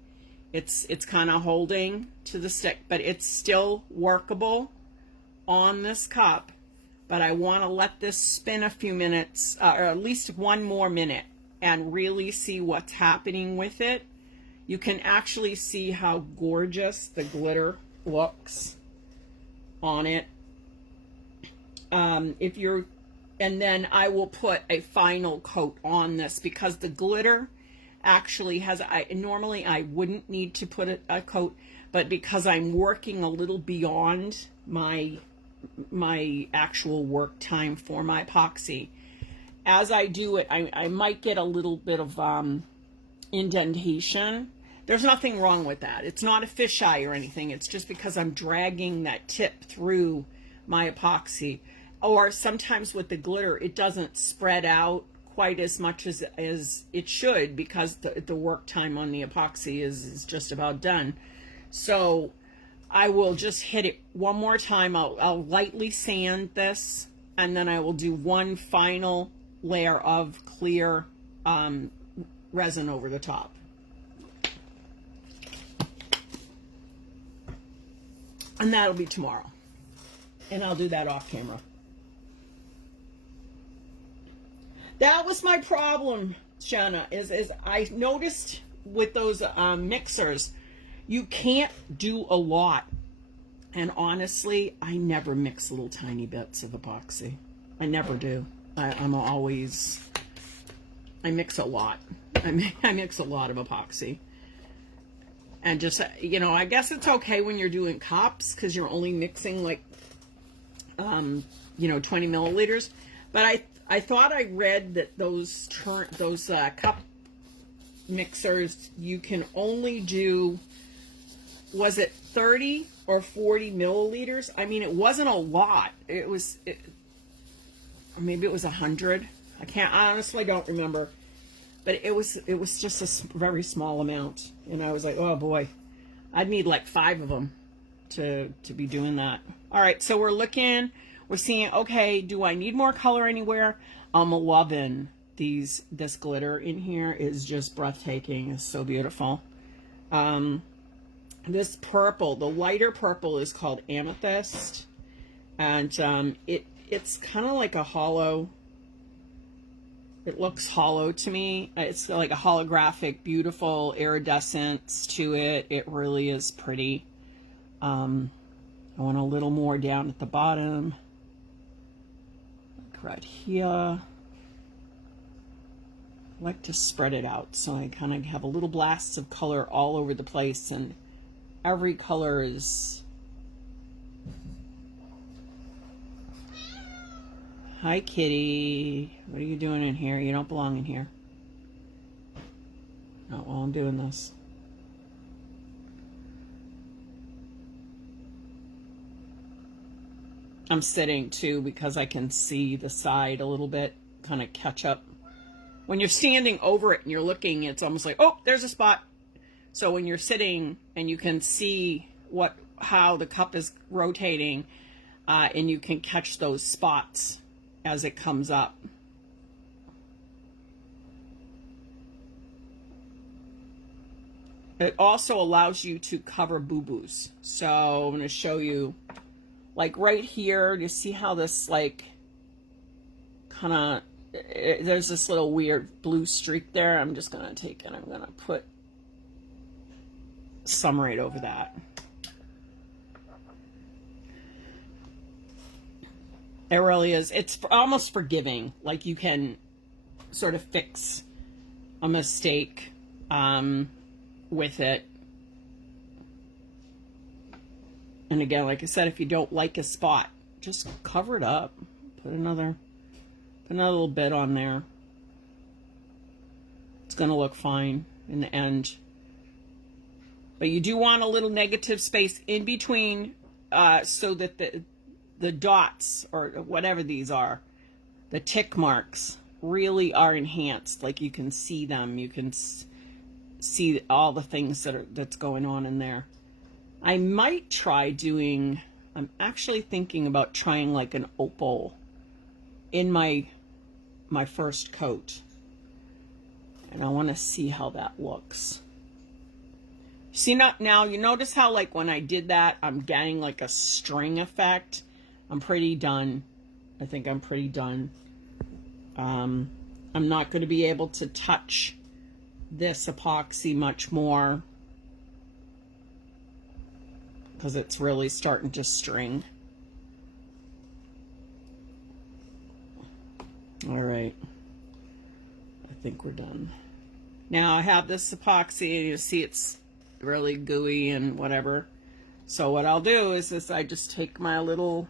It's kind of holding to the stick, but it's still workable on this cup. But I want to let this spin a few minutes, or at least one more minute, and really see what's happening with it. You can actually see how gorgeous the glitter looks on it. And then I will put a final coat on this, because the glitter actually has, normally I wouldn't need to put a coat, but because I'm working a little beyond my actual work time for my epoxy, as I do it, I might get a little bit of indentation. There's nothing wrong with that. It's not a fisheye or anything. It's just because I'm dragging that tip through my epoxy. Or sometimes with the glitter, it doesn't spread out quite as much as it should, because the work time on the epoxy is just about done. So I will just hit it one more time. I'll lightly sand this, and then I will do one final layer of clear resin over the top. And that'll be tomorrow. And I'll do that off camera. That was my problem, Shanna, is I noticed with those mixers, you can't do a lot. And honestly, I never mix little tiny bits of epoxy. I never do. I mix a lot. I mix a lot of epoxy. And just, you know, I guess it's okay when you're doing cups, because you're only mixing like, 20 milliliters. But I thought I read that those cup mixers, you can only do, was it 30 or 40 milliliters? I mean, it wasn't a lot. Or maybe it was 100. I honestly don't remember. But it was just a very small amount. And I was like, oh boy, I'd need like 5 of them to be doing that. All right, so we're seeing, okay, do I need more color anywhere? I'm loving this glitter in here is just breathtaking. It's so beautiful. This purple, the lighter purple, is called Amethyst, and it's kind of like a hollow. It looks hollow to me. It's like a holographic, beautiful iridescence to it. It really is pretty. I want a little more down at the bottom, like right here. I like to spread it out so I kind of have a little blasts of color all over the place, and every color is... Hi, kitty. What are you doing in here? You don't belong in here. Not while I'm doing this. I'm sitting too because I can see the side a little bit, kind of catch up. When you're standing over it and you're looking, it's almost like, oh, there's a spot. So when you're sitting and you can see how the cup is rotating, and you can catch those spots as it comes up. It also allows you to cover boo-boos. So I'm going to show you, like right here, you see how this like kind of, there's this little weird blue streak there. I'm just going to take it, I'm going to put some right over that. It really is. It's almost forgiving. Like you can sort of fix a mistake with it. And again, like I said, if you don't like a spot, just cover it up. Put another little bit on there. It's going to look fine in the end. But you do want a little negative space in between so that the dots, or whatever these are, the tick marks, really are enhanced. Like you can see them. You can see all the things that's going on in there. I might try doing, I'm actually thinking about trying like an opal in my first coat. And I want to see how that looks. See, now you notice how like when I did that, I'm getting like a string effect. I'm pretty done. I think I'm pretty done. I'm not going to be able to touch this epoxy much more because it's really starting to string. All right. I think we're done. Now I have this epoxy and you see it's really gooey and whatever. So what I'll do is I just take my little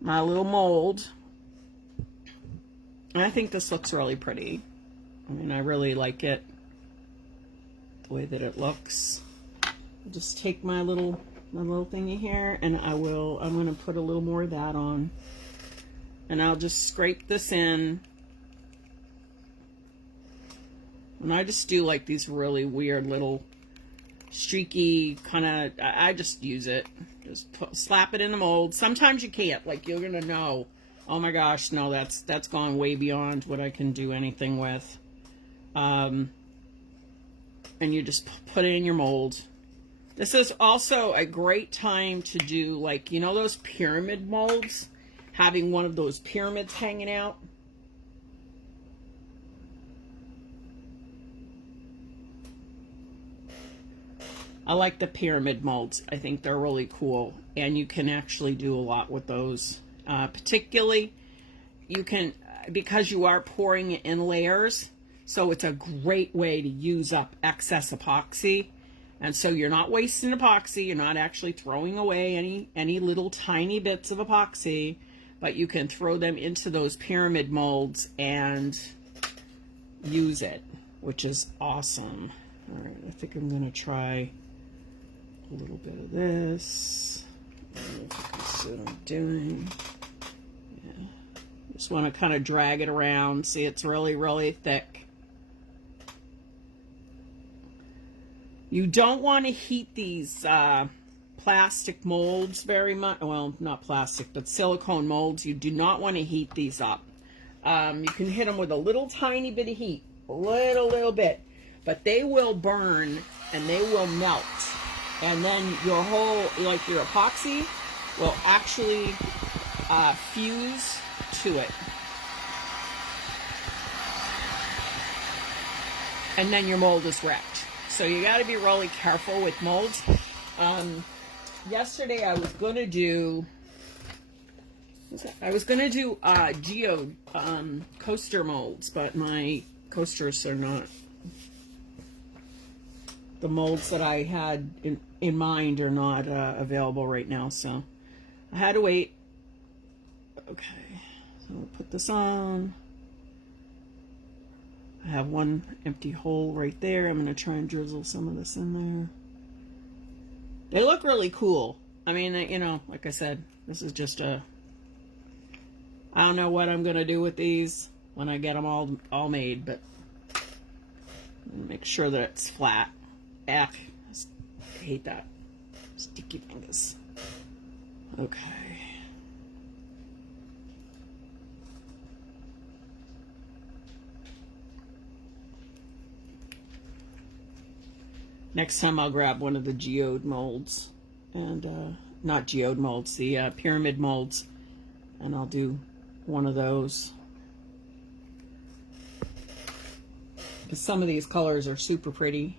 mold. And I think this looks really pretty. I mean, I really like it, the way that it looks. I'll just take my little thingy here, and I'm going to put a little more of that on. And I'll just scrape this in. And I just do like these really weird little streaky kind of, I just use it. Just slap it in the mold. Sometimes you can't, like you're gonna know, oh my gosh, no, that's gone way beyond what I can do anything with. And you just put it in your mold. This is also a great time to do, like, you know those pyramid molds? Having one of those pyramids hanging out. I like the pyramid molds. I think they're really cool, and you can actually do a lot with those. Particularly, you can, because you are pouring it in layers, so it's a great way to use up excess epoxy. And so you're not wasting epoxy, you're not actually throwing away any little tiny bits of epoxy, but you can throw them into those pyramid molds and use it, which is awesome. All right, I think I'm gonna try a little bit of this. I don't know if you can see what I'm doing. Yeah. Just want to kind of drag it around. See, it's really, really thick. You don't want to heat these plastic molds very much. Well, not plastic, but silicone molds. You do not want to heat these up. You can hit them with a little tiny bit of heat, a little bit, but they will burn and they will melt. And then your whole, like your epoxy, will actually fuse to it. And then your mold is wrecked. So you got to be really careful with molds. Yesterday I was going to do geode coaster molds, but my coasters are not, the molds that I had in mind are not available right now, so I had to wait. Okay, so I'll put this on. I have one empty hole right there. I'm going to try and drizzle some of this in there. They look really cool. I mean, you know, like I said, this is just a, I don't know what I'm going to do with these when I get them all made, but make sure that it's flat. I hate that. Sticky fingers. Okay. Next time I'll grab one of the geode molds, and not geode molds, the pyramid molds, and I'll do one of those. Because some of these colors are super pretty.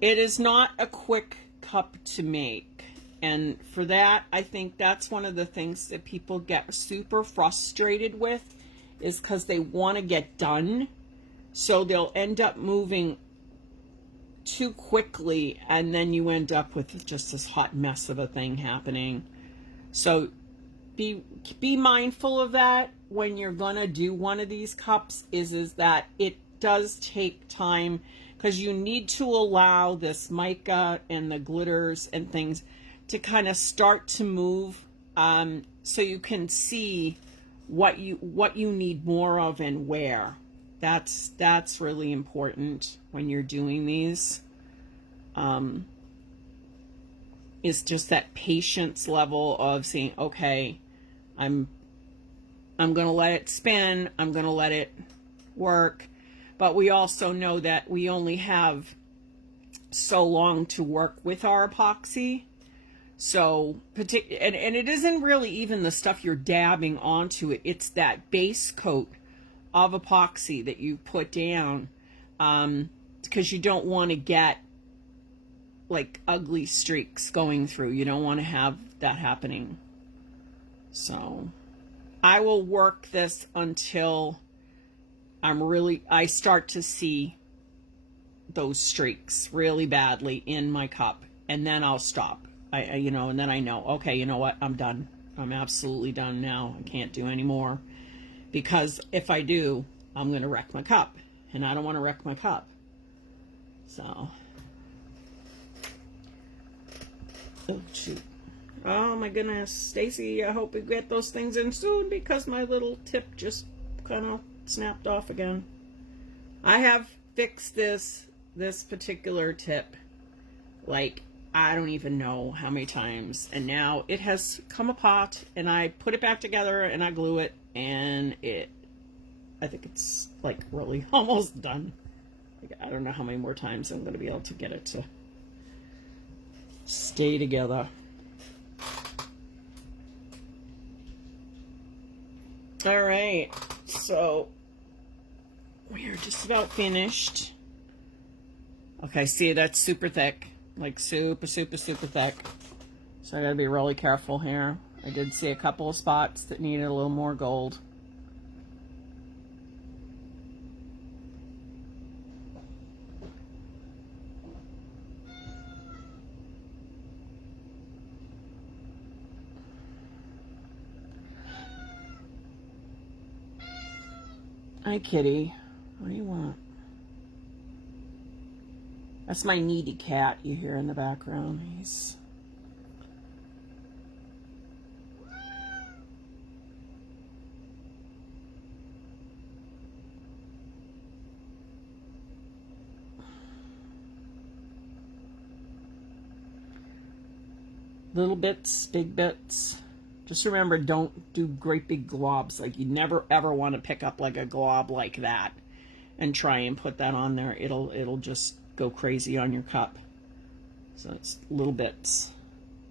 It is not a quick cup to make, and for that, I think that's one of the things that people get super frustrated with, is because they want to get done, so they'll end up moving too quickly, and then you end up with just this hot mess of a thing happening. So be mindful of that when you're gonna do one of these cups, is that it does take time, because you need to allow this mica and the glitters and things to kind of start to move, so you can see what you need more of and where. That's really important when you're doing these. Is just that patience level of saying, okay, I'm gonna let it spin, I'm gonna let it work. But we also know that we only have so long to work with our epoxy. So, and it isn't really even the stuff you're dabbing onto it. It's that base coat of epoxy that you put down, because you don't want to get like ugly streaks going through. You don't want to have that happening. So I will work this until I start to see those streaks really badly in my cup, and then I'll stop. And then I know, okay, you know what, I'm done. I'm absolutely done now. I can't do any more, because if I do, I'm going to wreck my cup, and I don't want to wreck my cup. So, oh shoot. Oh my goodness, Stacy, I hope we get those things in soon, because my little tip just kind of snapped off again. I have fixed this particular tip, like, I don't even know how many times, and now it has come apart, and I put it back together and I glue it, and I think it's like really almost done. Like, I don't know how many more times I'm going to be able to get it to stay together. All right, so we are just about finished. Okay, see, that's super thick, like super thick. So I gotta be really careful here. I did see a couple of spots that needed a little more gold. Hi, kitty. What do you want? That's my needy cat you hear in the background. He's... Little bits, big bits. Just remember, don't do great big globs. Like, you never ever want to pick up like a glob like that and try and put that on there. It'll just go crazy on your cup. So it's little bits.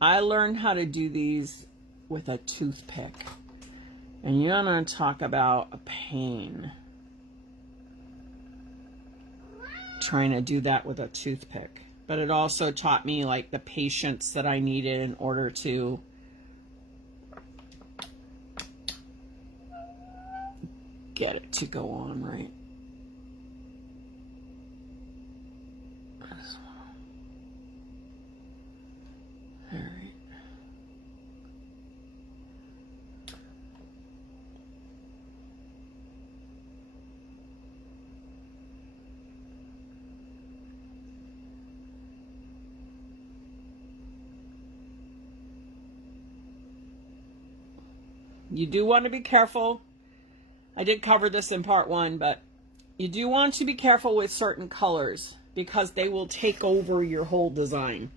I learned how to do these with a toothpick. And you're gonna talk about a pain trying to do that with a toothpick. But it also taught me like the patience that I needed in order to get it to go on right. All right. You do want to be careful. I did cover this in part 1, but you do want to be careful with certain colors because they will take over your whole design.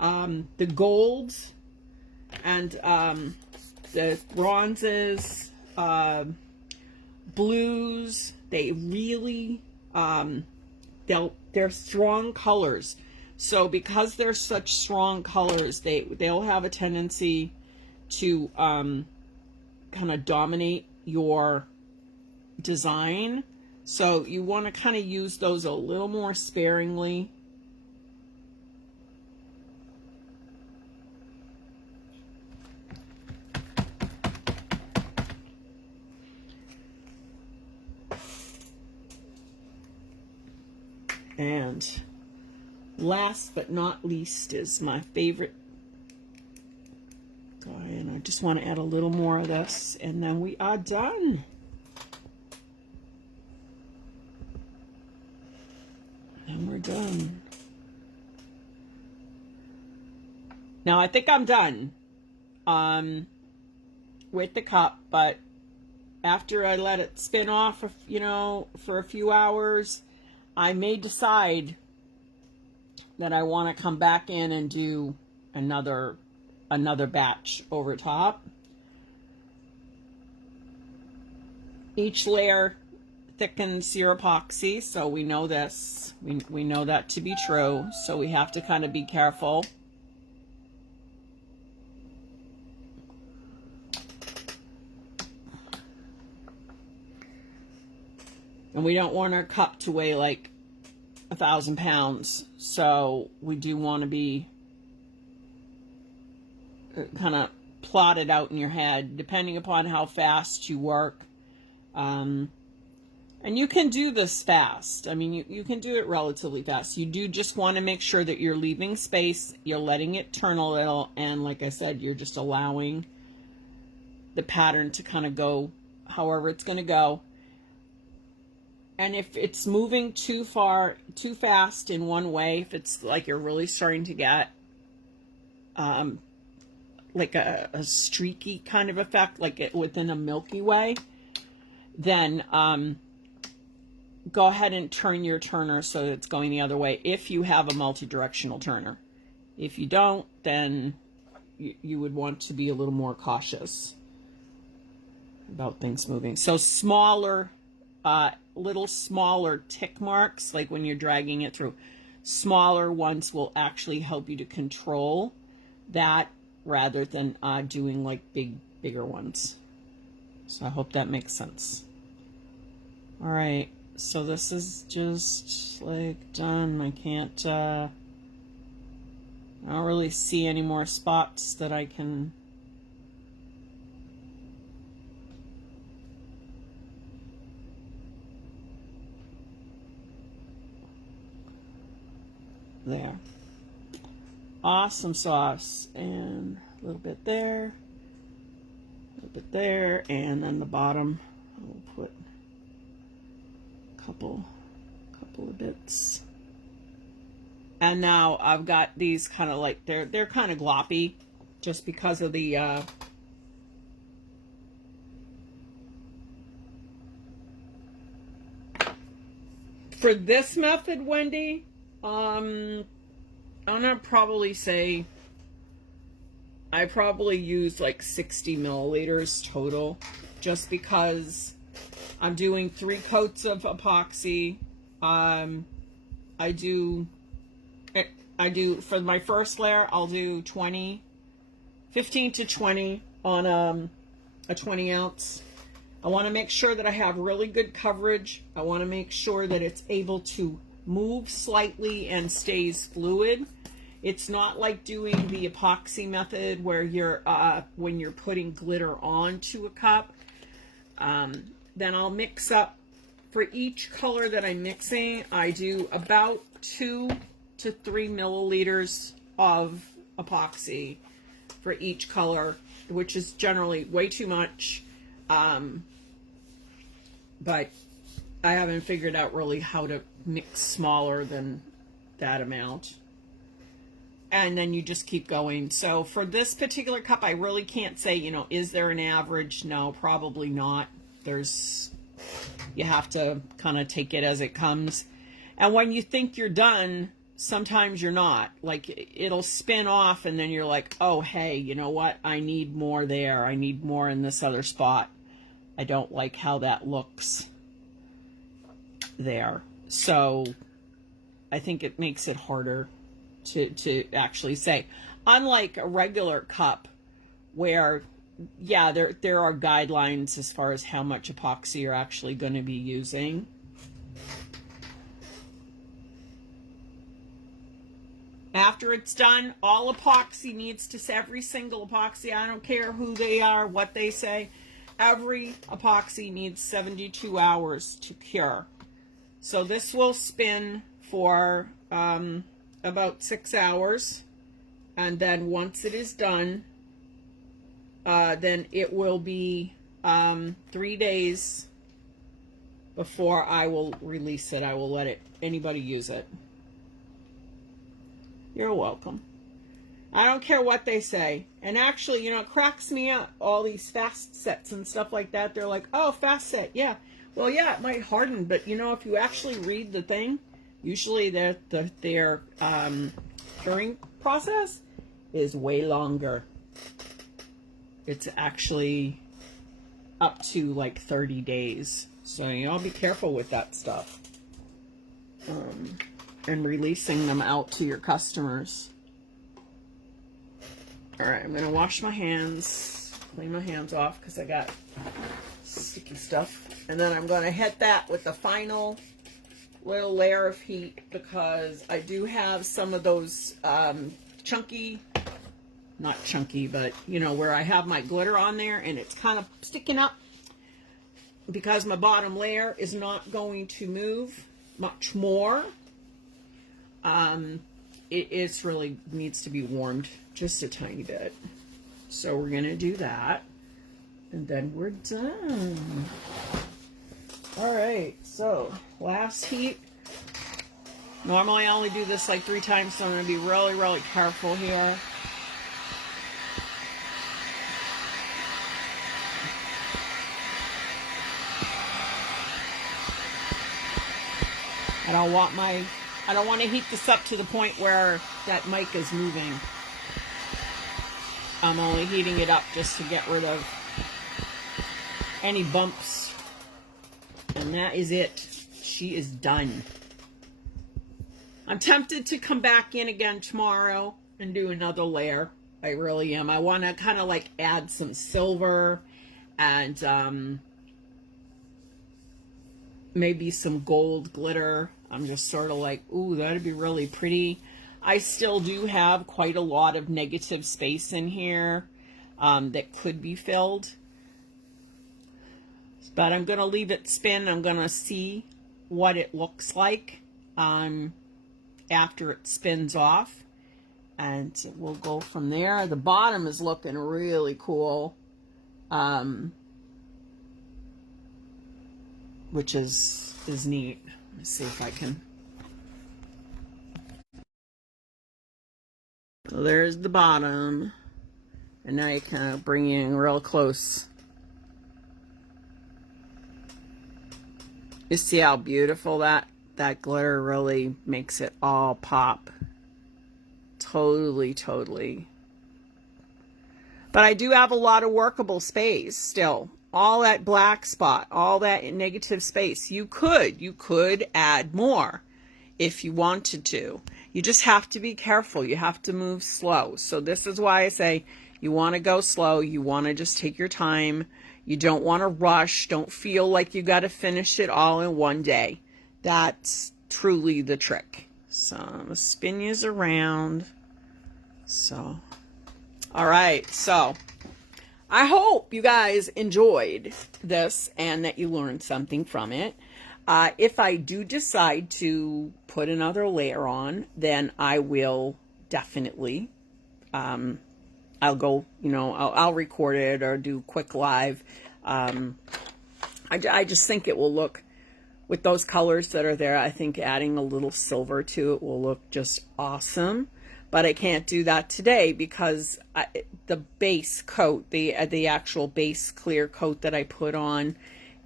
The golds and the bronzes, blues, they really, they're strong colors. So because they're such strong colors, they'll have a tendency to kind of dominate your design. So you want to kind of use those a little more sparingly. And last but not least is my favorite guy, and I just want to add a little more of this, and then we are done. And we're done. Now I think I'm done with the cup, but after I let it spin off, you know, for a few hours, I may decide that I want to come back in and do another batch over top. Each layer thickens your epoxy, so we know this. We know that to be true, so we have to kind of be careful. And we don't want our cup to weigh like 1,000 pounds, so we do want to be kind of plotted out in your head, depending upon how fast you work. And you can do this fast. I mean, you can do it relatively fast. You do just want to make sure that you're leaving space, you're letting it turn a little, and like I said, you're just allowing the pattern to kind of go however it's going to go. And if it's moving too fast in one way, if it's like you're really starting to get like a streaky kind of effect, like it within a Milky Way, then go ahead and turn your turner so that it's going the other way if you have a multi-directional turner. If you don't, then you would want to be a little more cautious about things moving. So smaller, little smaller tick marks, like when you're dragging it through, smaller ones will actually help you to control that rather than doing like bigger ones. So I hope that makes sense. All right, so this is just like done. I can't, I don't really see any more spots that I can there. Awesome sauce, and a little bit there, a little bit there, and then the bottom I'll put a couple of bits. And now I've got these kind of like they're kind of gloppy just because of the for this method, Wendy, I'm gonna probably say I probably use like 60 milliliters total, just because I'm doing 3 coats of epoxy. I do for my first layer, I'll do 15 to 20 on a 20 ounce. I want to make sure that I have really good coverage. I want to make sure that it's able to move slightly and stays fluid. It's not like doing the epoxy method where you're when you're putting glitter onto a cup. Then I'll mix up, for each color that I'm mixing, I do about 2 to 3 milliliters of epoxy for each color, which is generally way too much. But I haven't figured out really how to mix smaller than that amount. And then you just keep going. So for this particular cup, I really can't say, you know, is there an average? No, probably not. You have to kind of take it as it comes. And when you think you're done, sometimes you're not. Like, it'll spin off and then you're like, oh, hey, you know what? I need more there. I need more in this other spot. I don't like how that looks there. So I think it makes it harder to actually say. Unlike a regular cup where, yeah, there are guidelines as far as how much epoxy you're actually going to be using. After it's done, all epoxy needs to, every single epoxy, I don't care who they are, what they say, every epoxy needs 72 hours to cure. So this will spin for about 6 hours, and then once it is done, then it will be 3 days before I will release it. I will let anybody use it. You're welcome. I don't care what they say. And actually, you know, it cracks me up, all these fast sets and stuff like that. They're like, oh, fast set, yeah. Well, yeah, it might harden, but you know, if you actually read the thing, usually their curing process is way longer. It's actually up to like 30 days. So, you know, be careful with that stuff. And releasing them out to your customers. All right, I'm going to wash my hands, clean my hands off because I got sticky stuff. And then I'm going to hit that with the final little layer of heat, because I do have some of those chunky, not chunky, but you know, where I have my glitter on there and it's kind of sticking up because my bottom layer is not going to move much more. It really needs to be warmed just a tiny bit. So we're going to do that. And then we're done. All right, so last heat. Normally I only do this like 3 times, so I'm going to be really, really careful here. I don't want to heat this up to the point where that mic is moving. I'm only heating it up just to get rid of any bumps. And that is it. She is done. I'm tempted to come back in again tomorrow and do another layer. I really am. I want to kind of like add some silver and maybe some gold glitter. I'm just sort of like, ooh, that'd be really pretty. I still do have quite a lot of negative space in here that could be filled. But I'm going to leave it spin. I'm going to see what it looks like after it spins off. And we'll go from there. The bottom is looking really cool. Which is neat. Let's see if I can. So there's the bottom. And now you kind of bring in real close. You see how beautiful that glitter really makes it all pop. Totally, totally. But I do have a lot of workable space still. All that black spot, all that negative space. You could add more if you wanted to. You just have to be careful. You have to move slow. So this is why I say you want to go slow. You want to just take your time. You don't want to rush. Don't feel like you got to finish it all in one day. That's truly the trick. So I'm going to spin you around. So, all right. So I hope you guys enjoyed this and that you learned something from it. If I do decide to put another layer on, then I will definitely, I'll go, I'll record it or do quick live. I just think it will look, with those colors that are there, I think adding a little silver to it will look just awesome. But I can't do that today because the base coat, the actual base clear coat that I put on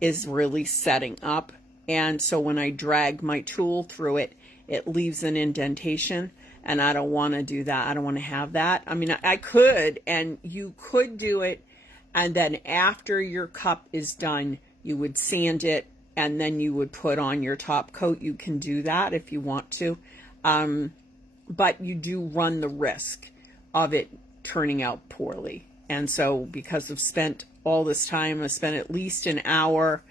is really setting up. And so when I drag my tool through it, it leaves an indentation. And I don't want to do that. I don't want to have that. I mean, I could, and you could do it. And then after your cup is done, you would sand it. And then you would put on your top coat. You can do that if you want to. But you do run the risk of it turning out poorly. And so because I've spent all this time, I spent at least an hour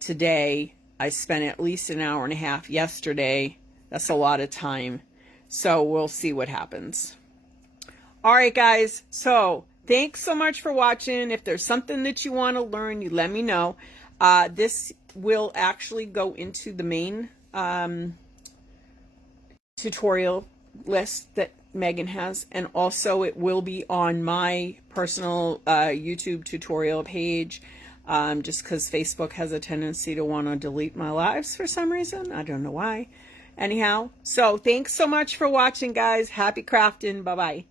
today. I spent at least an hour and a half yesterday. That's a lot of time. So we'll see what happens. All right, guys. So thanks so much for watching. If there's something that you want to learn, you let me know. This will actually go into the main tutorial list that Megan has, and also it will be on my personal YouTube tutorial page, just because Facebook has a tendency to want to delete my lives for some reason. I don't know why. Anyhow, so thanks so much for watching, guys. Happy crafting. Bye-bye.